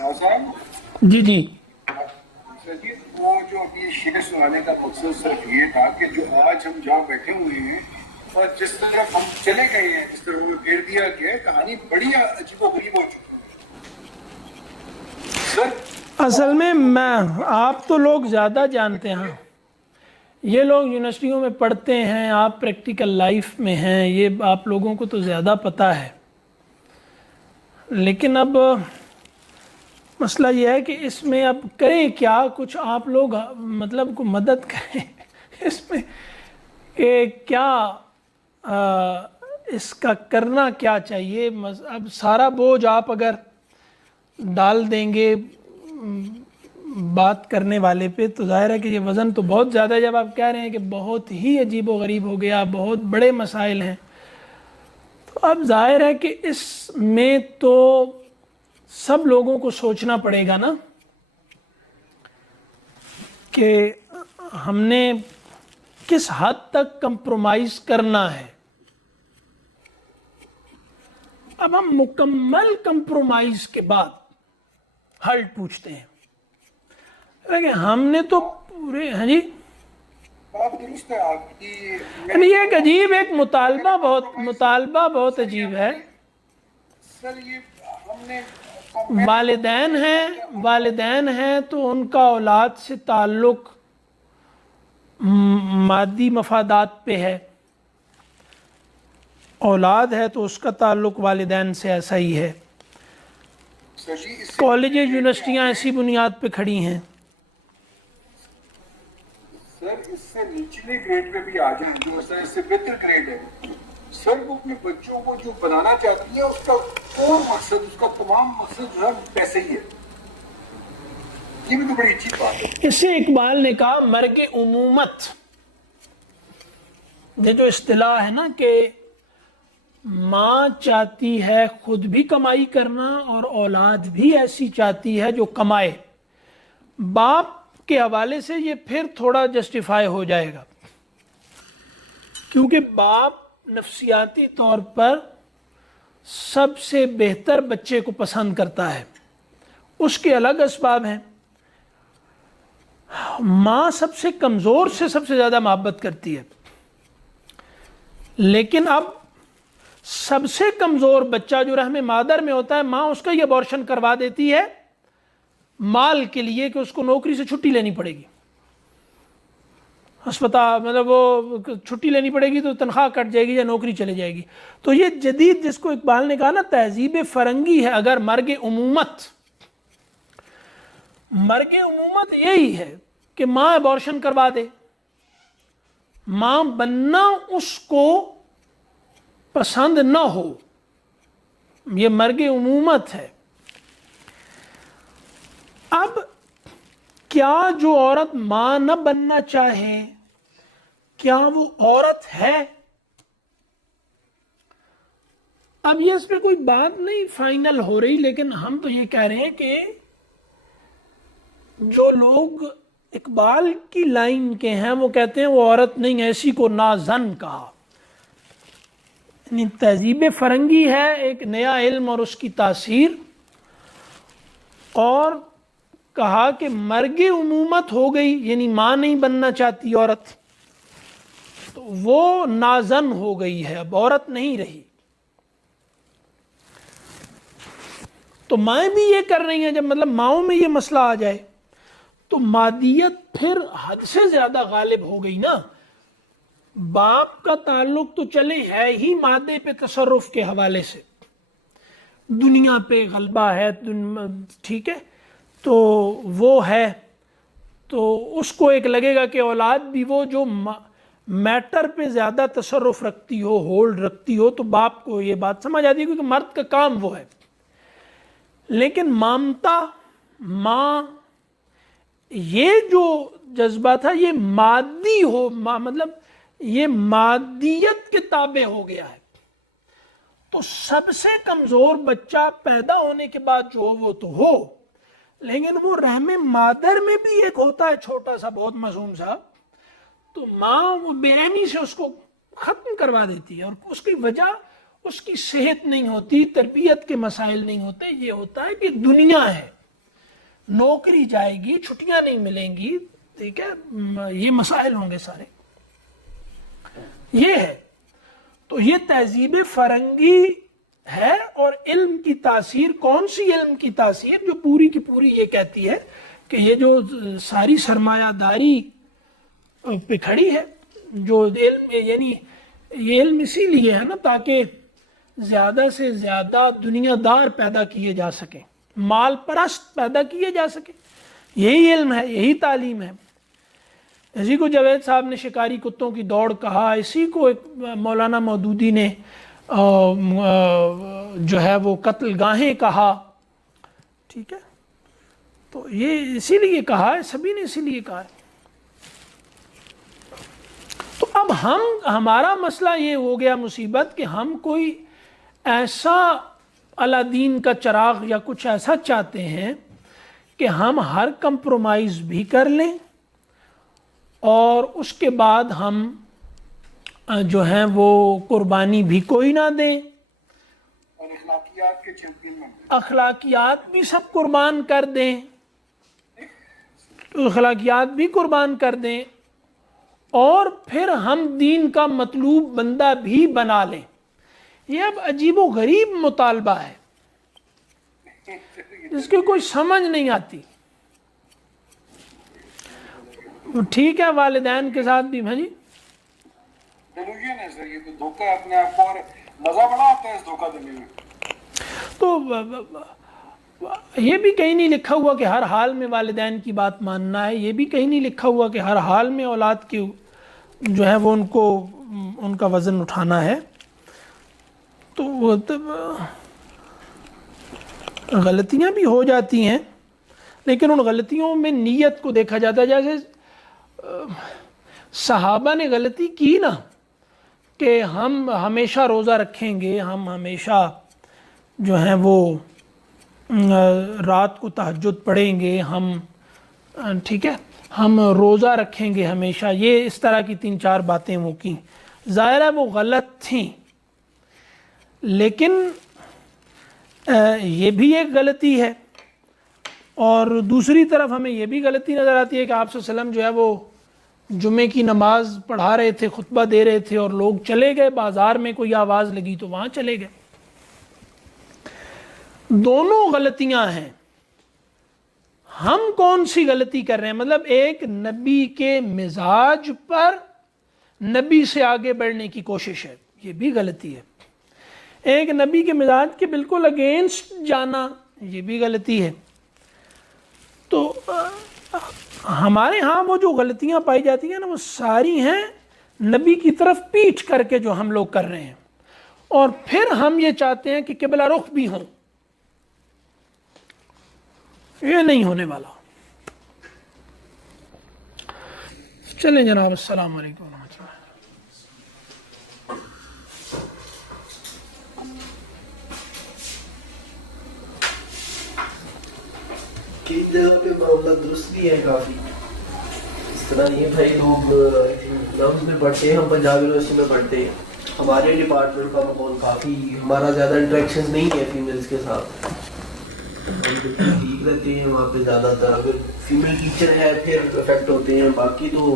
آسان جی جی سر جی، وہ جو ابھی شعر سنانے کا مقصد صرف یہ تھا کہ جو آج ہم جہاں بیٹھے ہوئے ہیں اور جس طرح ہم چلے گئے ہیں، جس طرح ہمیں پھیر دیا گیا ہے، کہانی بڑی عجیب و غریب ہو چکی ہے سر. اصل میں آپ تو لوگ زیادہ جانتے ہیں، یہ لوگ یونیورسٹیوں میں پڑھتے ہیں، آپ پریکٹیکل لائف میں ہیں، یہ آپ لوگوں کو تو زیادہ پتہ ہے. لیکن اب مسئلہ یہ ہے کہ اس میں اب کریں کیا، کچھ آپ لوگ مطلب کو مدد کریں اس میں کہ کیا اس کا کرنا کیا چاہیے. اب سارا بوجھ آپ اگر ڈال دیں گے بات کرنے والے پہ تو ظاہر ہے کہ یہ وزن تو بہت زیادہ ہے. جب آپ کہہ رہے ہیں کہ بہت ہی عجیب و غریب ہو گیا، بہت بڑے مسائل ہیں، تو اب ظاہر ہے کہ اس میں تو سب لوگوں کو سوچنا پڑے گا نا کہ ہم نے کس حد تک کمپرومائز کرنا ہے. اب ہم مکمل کمپرومائز کے بعد حل پوچھتے ہیں. لیکن ہم نے تو پورے ہاں جی بات درست ہے آپ کی. یعنی یہ ایک عجیب ایک مطالبہ بہت عجیب ہے. سر یہ ہم نے والدین ہیں تو ان کا اولاد سے تعلق مادی مفادات پہ ہے، اولاد ہے تو اس کا تعلق والدین سے ایسا ہی ہے. کالجز یونیورسٹیاں ایسی بنیاد پہ کھڑی ہیں. سر اس سے نچلے گریڈ پہ بھی آ جائیں، جو سر اس سے بہتر گریڈ ہے، سر وہ اپنے بچوں کو جو بنانا چاہتی ہے، اس کا کور مقصد، اس کا تمام مقصد جو ہے پیسے ہی ہے. یہ بھی تو بڑی اچھی بات ہے. اس سے اقبال نے کہا مرگ عمومت، یہ جو اصطلاح ہے نا کہ ماں چاہتی ہے خود بھی کمائی کرنا اور اولاد بھی ایسی چاہتی ہے جو کمائے. باپ کے حوالے سے یہ پھر تھوڑا جسٹیفائی ہو جائے گا، کیونکہ باپ نفسیاتی طور پر سب سے بہتر بچے کو پسند کرتا ہے، اس کے الگ اسباب ہیں. ماں سب سے کمزور سے سب سے زیادہ محبت کرتی ہے، لیکن اب سب سے کمزور بچہ جو رحم مادر میں ہوتا ہے، ماں اس کا یہ ابارشن کروا دیتی ہے مال کے لیے کہ اس کو نوکری سے چھٹی لینی پڑے گی، ہسپتال مطلب وہ چھٹی لینی پڑے گی تو تنخواہ کٹ جائے گی یا نوکری چلے جائے گی. تو یہ جدید جس کو اقبال نے کہا نا تہذیب فرنگی ہے. اگر مرگ عمومت یہی ہے کہ ماں ابارشن کروا دے، ماں بننا اس کو پسند نہ ہو، یہ مرگ عمومت ہے. اب کیا جو عورت ماں نہ بننا چاہے کیا وہ عورت ہے؟ اب یہ اس پہ کوئی بات نہیں فائنل ہو رہی، لیکن ہم تو یہ کہہ رہے ہیں کہ جو لوگ اقبال کی لائن کے ہیں وہ کہتے ہیں وہ عورت نہیں، ایسی کو نازن کہا. یعنی تہذیب فرنگی ہے ایک نیا علم اور اس کی تاثیر، اور کہا کہ مرگ امومت ہو گئی، یعنی ماں نہیں بننا چاہتی عورت، تو وہ نازن ہو گئی ہے، اب عورت نہیں رہی۔ تو مائیں بھی یہ کر رہی ہیں، جب مطلب ماؤں میں یہ مسئلہ آ جائے تو مادیت پھر حد سے زیادہ غالب ہو گئی نا۔ باپ کا تعلق تو چلے ہے ہی مادے پہ تصرف کے حوالے سے، دنیا پہ غلبہ ہے، ٹھیک ہے، تو وہ ہے، تو اس کو ایک لگے گا کہ اولاد بھی وہ جو میٹر پہ زیادہ تصرف رکھتی ہو، ہولڈ رکھتی ہو، تو باپ کو یہ بات سمجھ آتی ہے کیونکہ مرد کا کام وہ ہے۔ لیکن مامتا، ماں، یہ جو جذبہ تھا یہ مادی ہو، مطلب یہ مادیت کے تابع ہو گیا ہے۔ تو سب سے کمزور بچہ پیدا ہونے کے بعد جو ہو وہ تو ہو، لیکن وہ رحم مادر میں بھی ایک ہوتا ہے چھوٹا سا، بہت معصوم سا، تو ماں وہ بے رحمی سے اس کو ختم کروا دیتی ہے، اور اس کی وجہ اس کی صحت نہیں ہوتی، تربیت کے مسائل نہیں ہوتے، یہ ہوتا ہے کہ دنیا ہے، نوکری جائے گی، چھٹیاں نہیں ملیں گی، ٹھیک ہے، یہ مسائل ہوں گے سارے، یہ ہے۔ تو یہ تہذیب فرنگی ہے، اور علم کی تاثیر، کون سی علم کی تاثیر؟ جو پوری کی پوری یہ کہتی ہے کہ یہ جو ساری سرمایہ داری پہ کھڑی ہے، جو علم، یعنی یہ علم اسی لیے ہے نا تاکہ زیادہ سے زیادہ دنیا دار پیدا کیے جا سکیں، مال پرست پیدا کیے جا سکیں، یہی علم ہے، یہی تعلیم ہے۔ اسی کو جاوید صاحب نے شکاری کتوں کی دوڑ کہا، اسی کو ایک مولانا مودودی نے جو ہے وہ قتل گاہیں کہا، ٹھیک ہے، تو یہ اسی لیے کہا ہے، سبھی نے اسی لیے کہا ہے۔ تو اب ہمارا مسئلہ یہ ہو گیا مصیبت کہ ہم کوئی ایسا الادین کا چراغ یا کچھ ایسا چاہتے ہیں کہ ہم ہر کمپرومائز بھی کر لیں، اور اس کے بعد ہم جو ہیں وہ قربانی بھی کوئی نہ دیں، اور اخلاقیات کے چیمپئن بن گئے، اخلاقیات بھی سب قربان کر دیں، اخلاقیات بھی قربان کر دیں، اور پھر ہم دین کا مطلوب بندہ بھی بنا لیں۔ یہ اب عجیب و غریب مطالبہ ہے جس کی کوئی سمجھ نہیں آتی۔ ٹھیک ہے، والدین کے ساتھ بھی، ہاں جی، ڈیلوژن ہے سر، یہ تو دھوکہ ہے اپنے آپ کو، اور مزہ بڑا آتا ہے اس دھوکہ دینے میں۔ تو یہ بھی کہیں نہیں لکھا ہوا کہ ہر حال میں والدین کی بات ماننا ہے، یہ بھی کہیں نہیں لکھا ہوا کہ ہر حال میں اولاد کی جو ہے وہ ان کا وزن اٹھانا ہے۔ تو غلطیاں بھی ہو جاتی ہیں، لیکن ان غلطیوں میں نیت کو دیکھا جاتا ہے۔ جیسے صحابہ نے غلطی کی نا کہ ہم ہمیشہ روزہ رکھیں گے، ہم ہمیشہ جو ہیں وہ رات کو تہجد پڑھیں گے، ہم ٹھیک ہے، ہم روزہ رکھیں گے ہمیشہ، یہ اس طرح کی 3-4 باتیں وہ کی، ظاہر ہے وہ غلط تھیں، لیکن یہ بھی ایک غلطی ہے۔ اور دوسری طرف ہمیں یہ بھی غلطی نظر آتی ہے کہ آپ صلی اللہ علیہ وسلم جو ہے وہ جمعے کی نماز پڑھا رہے تھے، خطبہ دے رہے تھے، اور لوگ چلے گئے، بازار میں کوئی آواز لگی تو وہاں چلے گئے۔ دونوں غلطیاں ہیں۔ ہم کون سی غلطی کر رہے ہیں؟ مطلب ایک نبی کے مزاج پر نبی سے آگے بڑھنے کی کوشش ہے، یہ بھی غلطی ہے۔ ایک نبی کے مزاج کے بالکل اگینسٹ جانا، یہ بھی غلطی ہے۔ تو ہمارے ہاں وہ جو غلطیاں پائی جاتی ہیں نا، وہ ساری ہیں نبی کی طرف پیٹھ کر کے جو ہم لوگ کر رہے ہیں، اور پھر ہم یہ چاہتے ہیں کہ قبلہ رخ بھی ہوں۔ یہ نہیں ہونے والا۔ چلیں جناب، السلام علیکم ورحمۃ اللہ۔ کئی جگہ پہ معاملہ درست بھی ہے کافی، اس طرح نہیں ہے بھائی، لوگ لفظ میں پڑھتے ہیں، ہم پنجاب یونیورسٹی میں پڑھتے ہیں، ہمارے ڈپارٹمنٹ کا ماحول کافی, ہمارا زیادہ انٹریکشن نہیں ہے فیمیلس کے ساتھ, ہم بالکل ٹھیک رہتے ہیں وہاں پہ. زیادہ تر اگر فیمیل ٹیچر ہے پھر افیکٹ ہوتے ہیں, باقی تو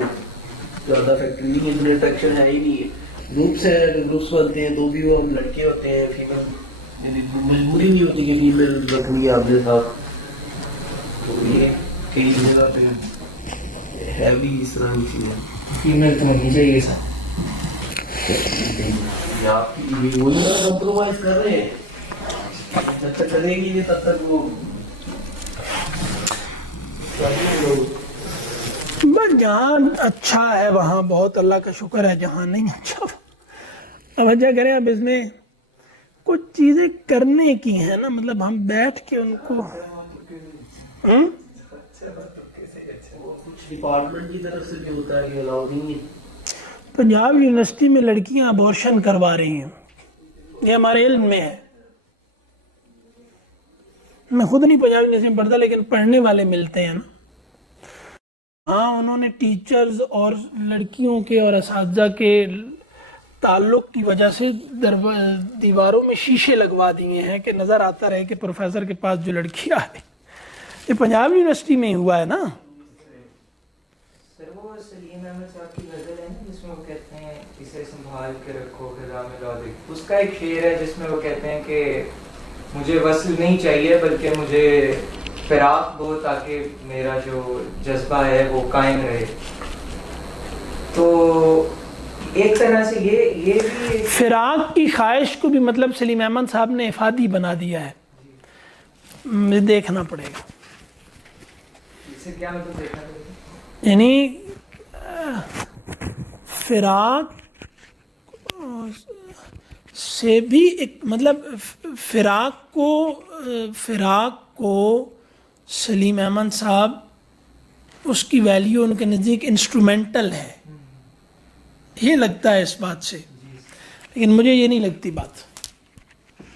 زیادہ افیکٹ نہیں ہے, اتنے انٹریکشن ہے ہی نہیں ہے. گروپس ہیں, گروپس بنتے ہیں تو بھی وہ ہم لڑکے ہوتے ہیں, فیمیل یعنی مجبوری نہیں ہوتی کہ فیمیل رکھنی ہے آپ کے ساتھ. تو یہ کئی جگہ پہ ہے بھی اس طرح کی چیزیں. فیمیل تو ہونی چاہیے سر. آپ وہی کمپرومائز کر رہے ہیں, جب تک کرے گی نہیں تب تک وہ بس جہاں اچھا ہے وہاں بہت اللہ کا شکر ہے, جہاں نہیں اچھا توجہ کریں. اب اس میں کچھ چیزیں کرنے کی ہیں نا, مطلب ہم بیٹھ کے ان کو ڈپارٹمنٹ کی طرف سے بھی ہوتا ہے کہ الاؤ نہیں ہے. پنجاب یونیورسٹی میں لڑکیاں ابورشن کروا رہی ہیں, یہ ہمارے علم میں ہے. میں خود نہیں پنجاب یونیورسٹی میں پڑھتا لیکن پڑھنے والے ملتے ہیں نا. ہاں انہوں نے ٹیچرز اور لڑکیوں کے اور اساتذہ کے تعلق کی وجہ سے دیواروں میں شیشے لگوا دیے ہیں کہ نظر آتا رہے کہ پروفیسر کے پاس جو لڑکی آئے. یہ پنجاب یونیورسٹی میں ہی ہوا ہے نا. سر وہ سلیم احمد صاحب کی غزل ہے نا جس میں وہ کہتے ہیں اسے سنبھال کے رکھو خدا میں لودک, اس کا ایک شعر ہے جس میں وہ کہتے ہیں کہ مجھے وصل نہیں چاہیے بلکہ مجھے فراق دو تاکہ میرا جو جذبہ ہے وہ قائم رہے. تو ایک طرح سے یہ بھی فراق کی خواہش کو بھی مطلب سلیم احمد صاحب نے افادی بنا دیا ہے, مجھے دیکھنا پڑے گا. اس سے کیا مطلب دیکھنا پڑے گا؟ یعنی فراق سے بھی ایک مطلب فراق کو سلیم احمد صاحب اس کی ویلیو ان کے نزدیک انسٹرومنٹل ہے, یہ لگتا ہے اس بات سے, لیکن مجھے یہ نہیں لگتی بات.